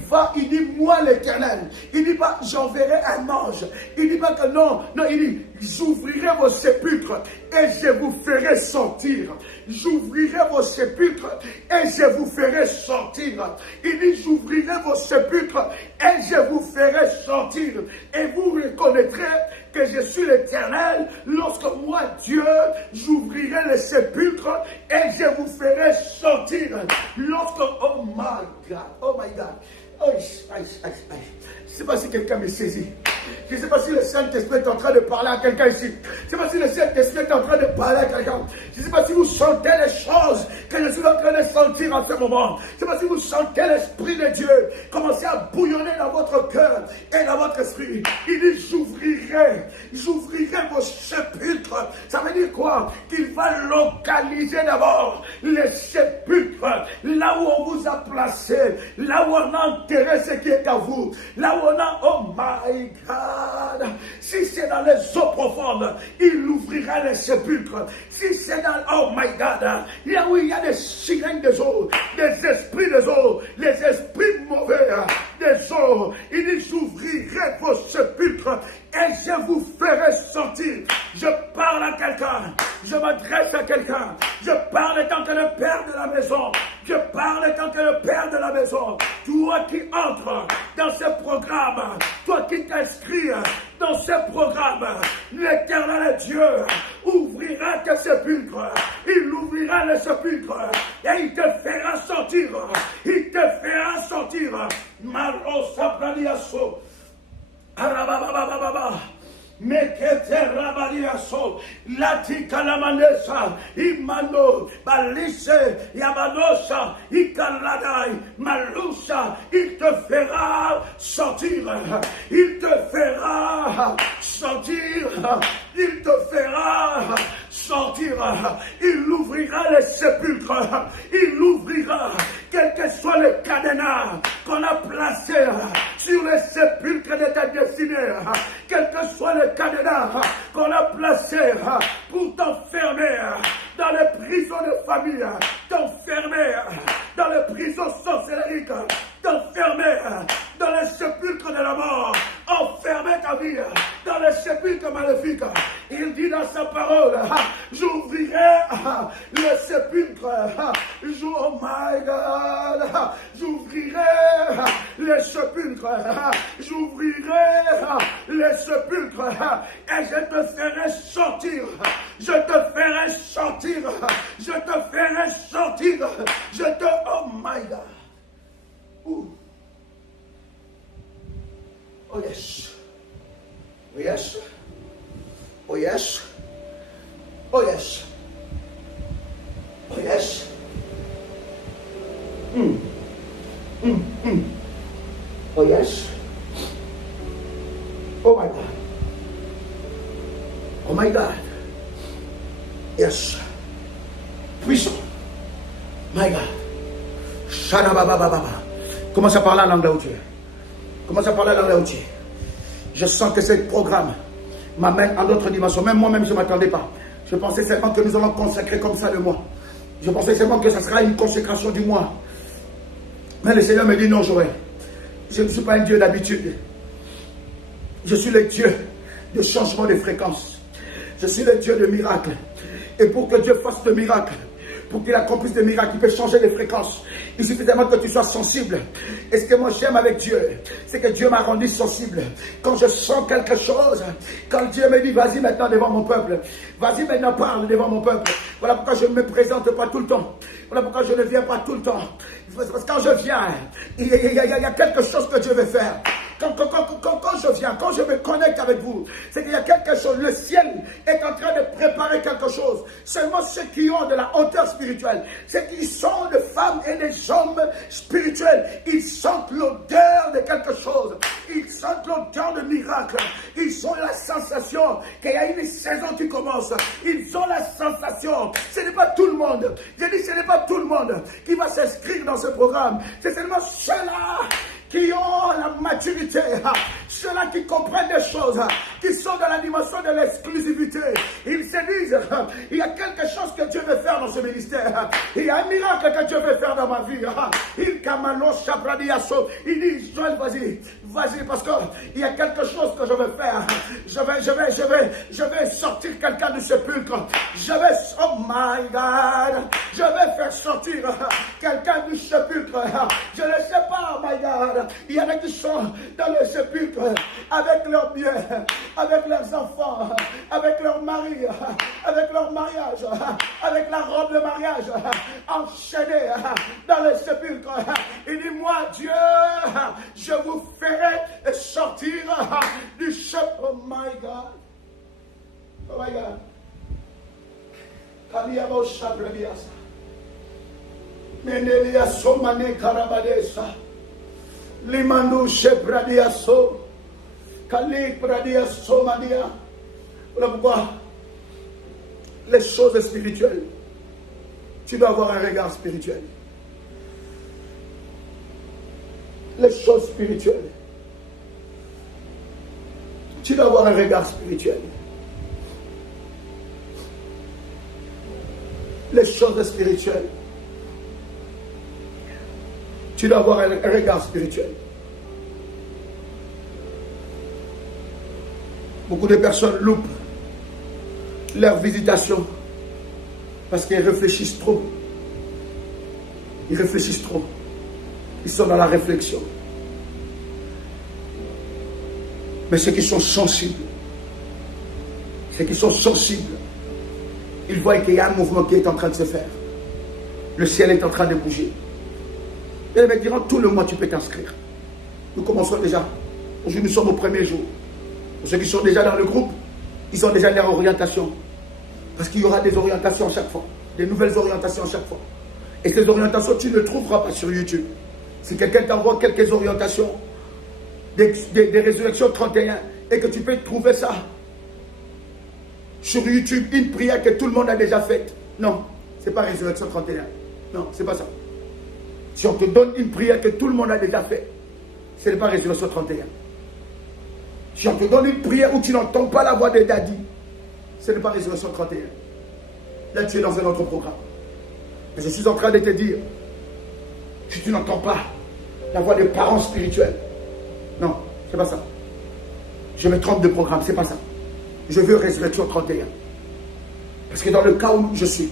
dit, moi l'Éternel. Il dit pas, j'enverrai un ange. Il dit pas que non, il dit, j'ouvrirai vos sépulcres et je vous ferai sortir. J'ouvrirai vos sépulcres et je vous ferai sortir. Il dit, j'ouvrirai vos sépulcres et je vous ferai sortir. Et vous reconnaîtrez que je suis l'Éternel lorsque moi, Dieu, j'ouvrirai les sépulcres et je vous ferai sortir. Lorsque, oh my God, oh my God. Je ne sais pas si quelqu'un me saisit. Je ne sais pas si le Saint-Esprit est en train de parler à quelqu'un ici. Je ne sais pas si le Saint-Esprit est en train de parler à quelqu'un. Je ne sais pas si vous sentez les choses que je suis en train de sentir en ce moment. Je ne sais pas si vous sentez l'Esprit de Dieu commencer à bouillonner dans votre cœur et dans votre esprit. Il dit, j'ouvrirai vos sépulcres. Ça veut dire quoi? Qu'il va localiser d'abord les sépulcres, là où on vous a placé, là où on a enterré ce qui est à vous, là où on a, oh my God, si c'est dans les eaux profondes, il ouvrira les sépulcres. Si c'est dans, oh my God, là où il y a des sirènes des eaux, des esprits des eaux, les esprits mauvais des eaux, il dit, j'ouvrirai vos sépulcres et je vous ferai sortir. Je parle à quelqu'un, je m'adresse à quelqu'un, je parle étant que le père de la maison, je parle étant que le père de la maison. Toi qui entres dans ce programme, toi qui t'inscris dans ce programme, l'Éternel Dieu ouvrira tes sépulcres, il ouvrira les sépulcres et il te fera sortir, il te fera sortir. Maro Sabraniaso, Arababababa. Mekete rabaliaso, lati kalamanesa, imano, balise, yamanosha, ikaladai, malusa, il te fera sortir, il te fera sortir, il te fera sortir, il ouvrira les sépulcres, il ouvrira, quel que soit le cadenas qu'on a placé sur les sépulcres de ta destinée, quel que soit le cadenas qu'on a placé pour t'enfermer dans les prisons de famille, t'enfermer dans les prisons sorcériques, t'enfermer dans les sépulcres de la mort, enfermer ta vie dans les sépulcres maléfiques. Il dit dans sa parole, j'ouvrirai les sépulcres, oh my God, j'ouvrirai les sépulcres, j'ouvrirai les sépulcres et je te ferai sortir, je te ferai sortir, je te ferai sortir, je te, oh my God. Ooh. Oh yes. Oh yes. Oh yes. Oh yes. Oh yes. Oh yes. Oh my God. Oh my God. Yes. Puissant. My God. Shadababababa. Commence à parler en anglais au Dieu. Commence à parler en anglais au Dieu. Je sens que ce programme m'amène à d'autres dimensions. Même moi-même, je ne m'attendais pas. Je pensais seulement que nous allons consacrer comme ça le mois. Je pensais seulement que ça sera une consécration du mois. Mais le Seigneur me dit non, Joël. Je ne suis pas un Dieu d'habitude. Je suis le Dieu de changement de fréquence. Je suis le Dieu de miracles. Et pour que Dieu fasse de miracles, pour qu'il accomplisse des miracles, il peut changer de fréquence. Il suffit seulement que tu sois sensible. Et ce que moi j'aime avec Dieu, c'est que Dieu m'a rendu sensible. Quand je sens quelque chose, quand Dieu me dit, vas-y maintenant devant mon peuple, vas-y maintenant parle devant mon peuple. Voilà pourquoi je ne me présente pas tout le temps. Voilà pourquoi je ne viens pas tout le temps. Parce que quand je viens, il y a quelque chose que Dieu veut faire. Quand je viens, quand je me connecte avec vous, c'est qu'il y a quelque chose. Le ciel est en train de préparer quelque chose. Seulement ceux qui ont de la hauteur spirituelle, ceux qui sont des femmes et des hommes spirituels, ils sentent l'odeur de quelque chose. Ils sentent l'odeur de miracle. Ils ont la sensation qu'il y a une saison qui commence. Ils ont la sensation. Ce n'est pas tout le monde. Je dis, ce n'est pas tout le monde qui va s'inscrire dans ce programme. C'est seulement ceux-là qui ont la maturité, ceux-là qui comprennent des choses, qui sont dans la dimension de l'exclusivité. Ils se disent, il y a quelque chose que Dieu veut faire dans ce ministère. Il y a un miracle que Dieu veut faire dans ma vie. Il dit, Joël, vas-y, parce qu'il y a quelque chose que je veux faire. Je vais sortir quelqu'un du sépulcre. Oh my God, je vais faire sortir quelqu'un du sépulcre. Je ne sais pas, oh my God. Il y en a qui sont dans le sépulcre avec leurs biens, avec leurs enfants, avec leur mari, avec leur mariage, avec la robe de mariage, enchaînés dans le sépulcre. Il dit, moi Dieu, je vous ferai sortir du sépulcre. Menelia somane karabadesa. Limando shebradiaso. Kali pradia somania. Voilà pourquoi les choses spirituelles, tu dois avoir un regard spirituel. Les choses spirituelles, tu dois avoir un regard spirituel. Les choses spirituelles, tu dois avoir un regard spirituel. Beaucoup de personnes loupent leur visitation parce qu'ils réfléchissent trop. Ils réfléchissent trop. Ils sont dans la réflexion. Mais ceux qui sont sensibles, ils voient qu'il y a un mouvement qui est en train de se faire. Le ciel est en train de bouger. Et les mecs diront, tout le mois tu peux t'inscrire. Nous commençons déjà. Aujourd'hui nous sommes au premier jour. Pour ceux qui sont déjà dans le groupe, ils ont déjà leur orientation. Parce qu'il y aura des orientations à chaque fois. Des nouvelles orientations à chaque fois. Et ces orientations, tu ne trouveras pas sur YouTube. Si quelqu'un t'envoie quelques orientations des résurrections 31 et que tu peux trouver ça sur YouTube, une prière que tout le monde a déjà faite. Non, ce n'est pas résurrection 31. Non, ce n'est pas ça. Si on te donne une prière que tout le monde a déjà faite, ce n'est pas résurrection 31. Si on te donne une prière où tu n'entends pas la voix de Daddy, ce n'est pas résurrection 31. Là, tu es dans un autre programme. Mais je suis en train de te dire, si tu n'entends pas la voix des parents spirituels, non, c'est pas ça. Je me trompe de programme, c'est pas ça. Je veux résurrection 31. Parce que dans le cas où je suis,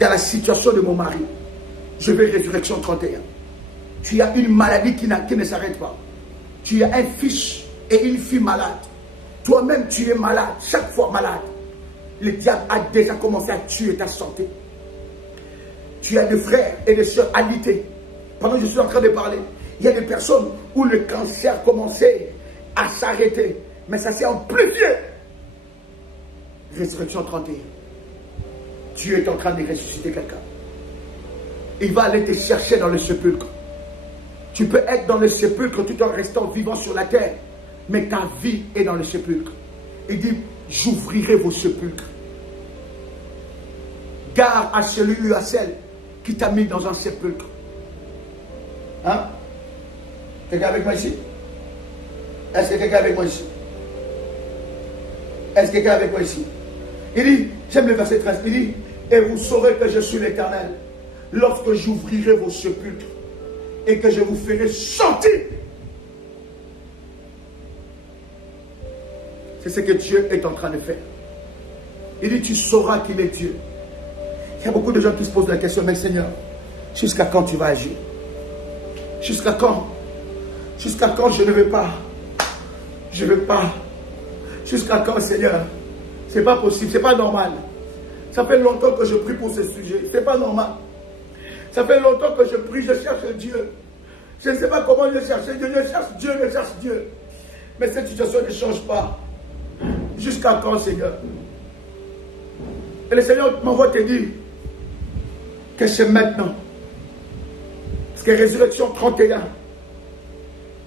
dans la situation de mon mari, je veux résurrection 31. Tu as une maladie qui ne s'arrête pas. Tu as un fils et une fille malade. Toi-même, tu es malade, chaque fois malade. Le diable a déjà commencé à tuer ta santé. Tu as des frères et des soeurs alités. Pendant que je suis en train de parler, il y a des personnes où le cancer commençait à s'arrêter. Mais ça s'est amplifié. Résurrection 31. Dieu est en train de ressusciter quelqu'un. Il va aller te chercher dans le sépulcre. Tu peux être dans le sépulcre tout en restant vivant sur la terre. Mais ta vie est dans le sépulcre. Il dit, j'ouvrirai vos sépulcres. Gare à celui ou à celle qui t'a mis dans un sépulcre. Hein? Quelqu'un avec moi ici? Est-ce que quelqu'un avec moi ici? Est-ce que quelqu'un avec moi ici? Il dit, j'aime le verset 13, il dit, et vous saurez que je suis l'Éternel, lorsque j'ouvrirai vos sépulcres et que je vous ferai sortir. C'est ce que Dieu est en train de faire. Il dit, tu sauras qu'il est Dieu. Il y a beaucoup de gens qui se posent la question, mais Seigneur, jusqu'à quand tu vas agir? Jusqu'à quand? Jusqu'à quand je ne vais pas? Je ne vais pas. Jusqu'à quand, Seigneur? C'est pas possible, c'est pas normal. Ça fait longtemps que je prie pour ce sujet. C'est pas normal. Ça fait longtemps que je prie, je cherche Dieu. Je ne sais pas comment je cherche Dieu. Je cherche Dieu, je cherche Dieu. Mais cette situation ne change pas. Jusqu'à quand, Seigneur? Et le Seigneur m'envoie te dire que c'est maintenant. Parce que Résurrection 31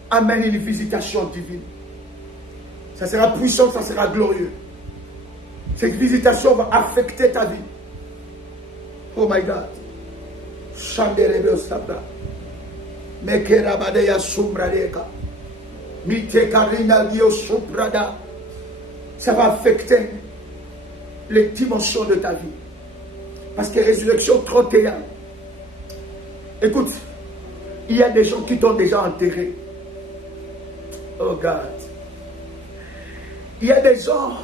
amène une visitation divine. Ça sera puissant, ça sera glorieux. Cette visitation va affecter ta vie. Oh my God. Chandelebe osabra. Mekerabadeya sumradeka. Mitekarina dio suprada. Ça va affecter les dimensions de ta vie. Parce que Résurrection 31, écoute, il y a des gens qui t'ont déjà enterré. Oh God. Il y a des gens,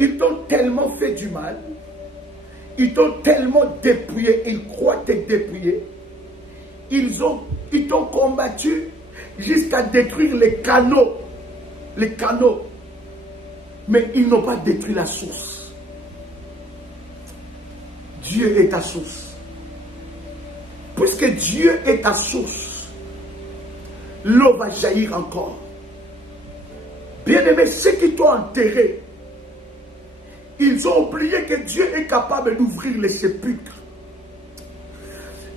ils t'ont tellement fait du mal, ils t'ont tellement dépouillé, ils croient te dépouiller. Ils t'ont combattu jusqu'à détruire les canaux. Les canaux. Mais ils n'ont pas détruit la source. Dieu est ta source. Puisque Dieu est ta source, l'eau va jaillir encore. Bien-aimé, ceux qui t'ont enterré, Ils ont oublié que Dieu est capable d'ouvrir les sépulcres.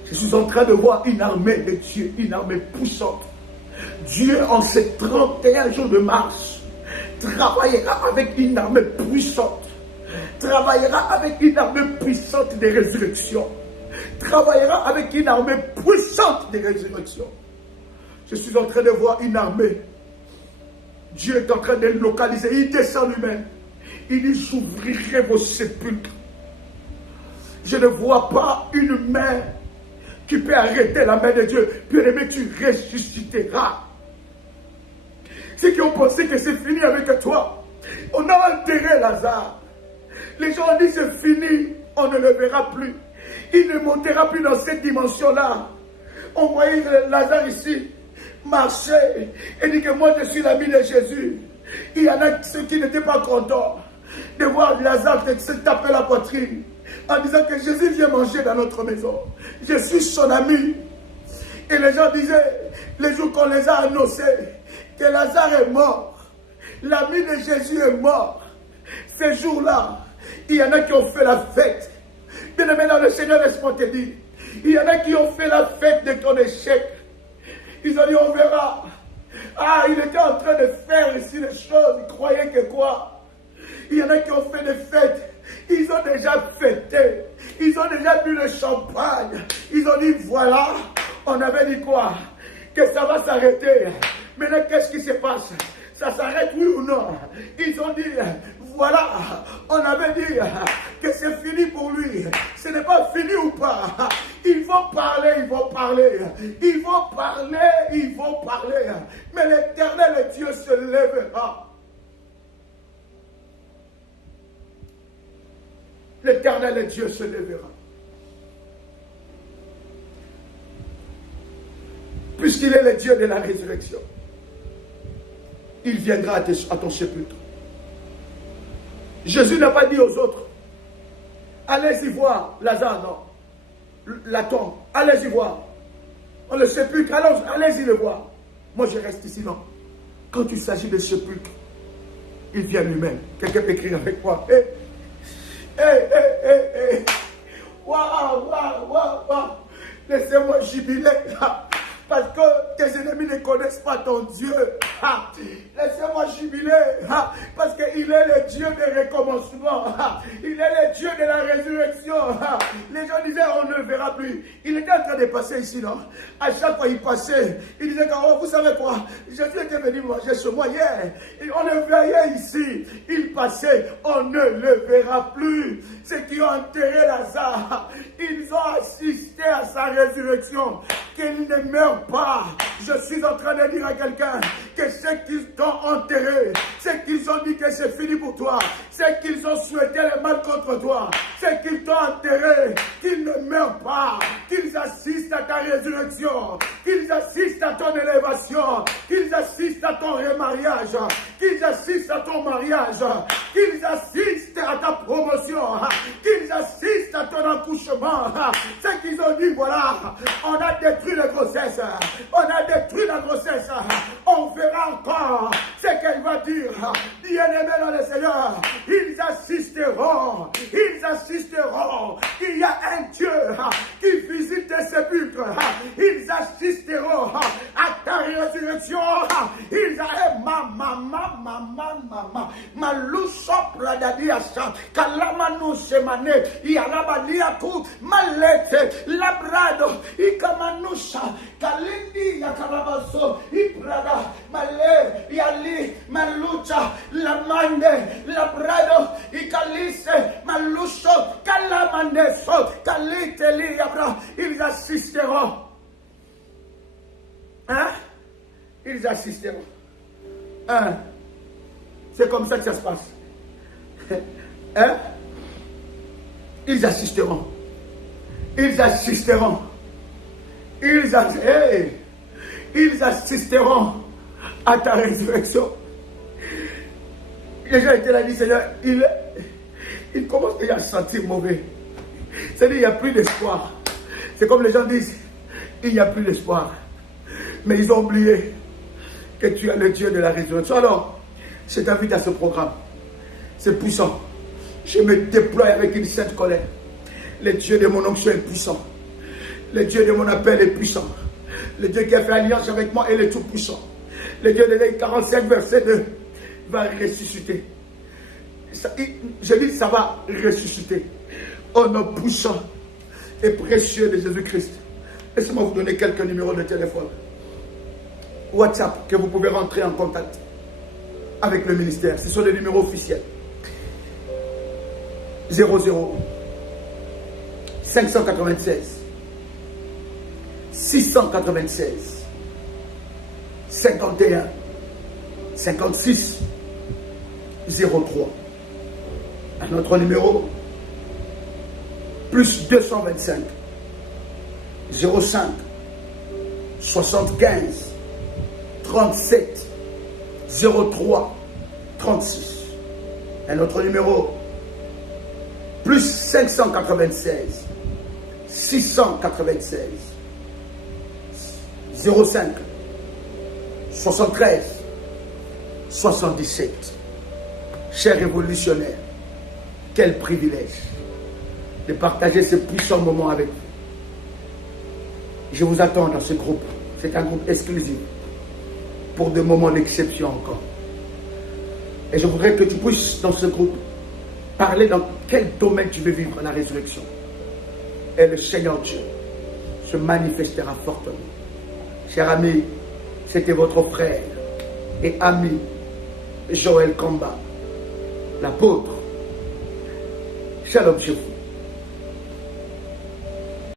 Je suis en train de voir une armée de Dieu, une armée puissante. Dieu, en ces 31 jours de mars, travaillera avec une armée puissante. Travaillera avec une armée puissante de résurrection. Travaillera avec une armée puissante de résurrection. Je suis en train de voir une armée. Dieu est en train de localiser. Il descend lui-même. Il dit, j'ouvrirai vos sépulcres. Je ne vois pas une main qui peut arrêter la main de Dieu. Bien-aimé, tu ressusciteras. Ceux qui ont pensé que c'est fini avec toi, on a enterré Lazare. Les gens ont dit c'est fini, on ne le verra plus. Il ne montera plus dans cette dimension-là. On voyait Lazare ici marcher et dit que moi je suis l'ami de Jésus. Il y en a ceux qui n'étaient pas contents de voir Lazare se taper la poitrine en disant que Jésus vient manger dans notre maison. Je suis son ami. Et les gens disaient, les jours qu'on les a annoncés, que Lazare est mort. L'ami de Jésus est mort. Ces jours-là, il y en a qui ont fait la fête. Bien aimé dans le Seigneur, laisse-moi te dire, il y en a qui ont fait la fête de ton échec. Ils ont dit, on verra. Ah, il était en train de faire ici les choses. Ils croyaient que quoi? Il y en a qui ont fait des fêtes. Ils ont déjà fêté. Ils ont déjà bu le champagne. Ils ont dit, voilà. On avait dit quoi? Que ça va s'arrêter. Maintenant, qu'est-ce qui se passe? Ça s'arrête, oui ou non? Ils ont dit, voilà, on avait dit que c'est fini pour lui. Ce n'est pas fini ou pas. Ils vont parler, ils vont parler. Ils vont parler, ils vont parler. Mais l'Éternel Dieu se lèvera. L'Éternel Dieu se lèvera. Puisqu'il est le Dieu de la résurrection, il viendra à ton sépulcre. Jésus n'a pas dit aux autres, allez-y voir Lazare, non, la tombe, allez-y voir. On le sépulcre, allez-y le voir. Moi je reste ici, non. Quand il s'agit de sépulcre, il vient lui-même. Quelqu'un peut écrire avec moi. Waouh, waouh, waouh, waouh. Laissez-moi jubiler. Parce que tes ennemis ne connaissent pas ton Dieu. Laissez-moi jubiler. Parce qu'il est le Dieu des recommencements. Il est le Dieu de la résurrection. Les gens disaient, on ne le verra plus. Il était en train de passer ici, non? À chaque fois il passait, il disait, oh, vous savez quoi? Jésus était venu manger chez moi hier. Et on le voyait ici. Il passait, on ne le verra plus. Ceux qui ont enterré Lazare, ils ont assisté à sa résurrection. Qu'il ne meurt pas. Je suis en train de dire à quelqu'un que ceux qui t'ont enterré, ceux qui ont dit que c'est fini pour toi, ceux qui ont souhaité le mal contre toi, ceux qui t'ont enterré, qu'ils ne meurent pas, qu'ils assistent à ta résurrection, qu'ils assistent à ton élévation, qu'ils assistent à ton remariage, qu'ils assistent à ton mariage, qu'ils assistent à ta promotion, qu'ils assistent à ton accouchement. Ceux qui ont dit, voilà, on a détruit la grossesse, on a détruit la grossesse, on verra encore ce qu'elle va dire. Bien-aimés dans le Seigneur, ils assisteront, il y a un Dieu qui visite tes sépulcres, ils assisteront à ta résurrection, ils Kalindi Yakarabaso, Iprada, Male, Yali, Malucha, Lamande, Labrado, Ikalise, Maluso, Kalamande, Kalite, Liabra, ils assisteront. Hein? Ils assisteront. Hein? C'est comme ça que ça se passe. Hein? Ils assisteront. Ils assisteront. Ils assisteront à ta résurrection. Les gens étaient là, dit Seigneur, il commence déjà à se sentir mauvais. C'est-à-dire, il n'y a plus d'espoir. C'est comme les gens disent, il n'y a plus d'espoir. Mais ils ont oublié que tu es le Dieu de la résurrection. Alors, je t'invite à ce programme. C'est puissant. Je me déploie avec une sainte colère. Le Dieu de mon onction est puissant. Le Dieu de mon appel est puissant. Le Dieu qui a fait alliance avec moi est le tout-puissant. Le Dieu de l'Ésaïe 45, verset 2 va ressusciter. Je dis ça va ressusciter. Au nom puissant et précieux de Jésus-Christ. Laissez-moi vous donner quelques numéros de téléphone. WhatsApp, que vous pouvez rentrer en contact avec le ministère. Ce sont des numéros officiels. 00 596 696 51 56 03. Un autre numéro, plus 225 05 75 37 03 36. Un autre numéro, plus 596 696 05 73 77. Chers révolutionnaires, quel privilège de partager ce puissant moment avec vous. Je vous attends dans ce groupe. C'est un groupe exclusif pour des moments d'exception encore. Et je voudrais que tu puisses dans ce groupe parler dans quel domaine tu veux vivre la résurrection. Et le Seigneur Dieu se manifestera fortement. Chers amis, c'était votre frère et ami Joël Kamba, l'apôtre. Shalom chez vous.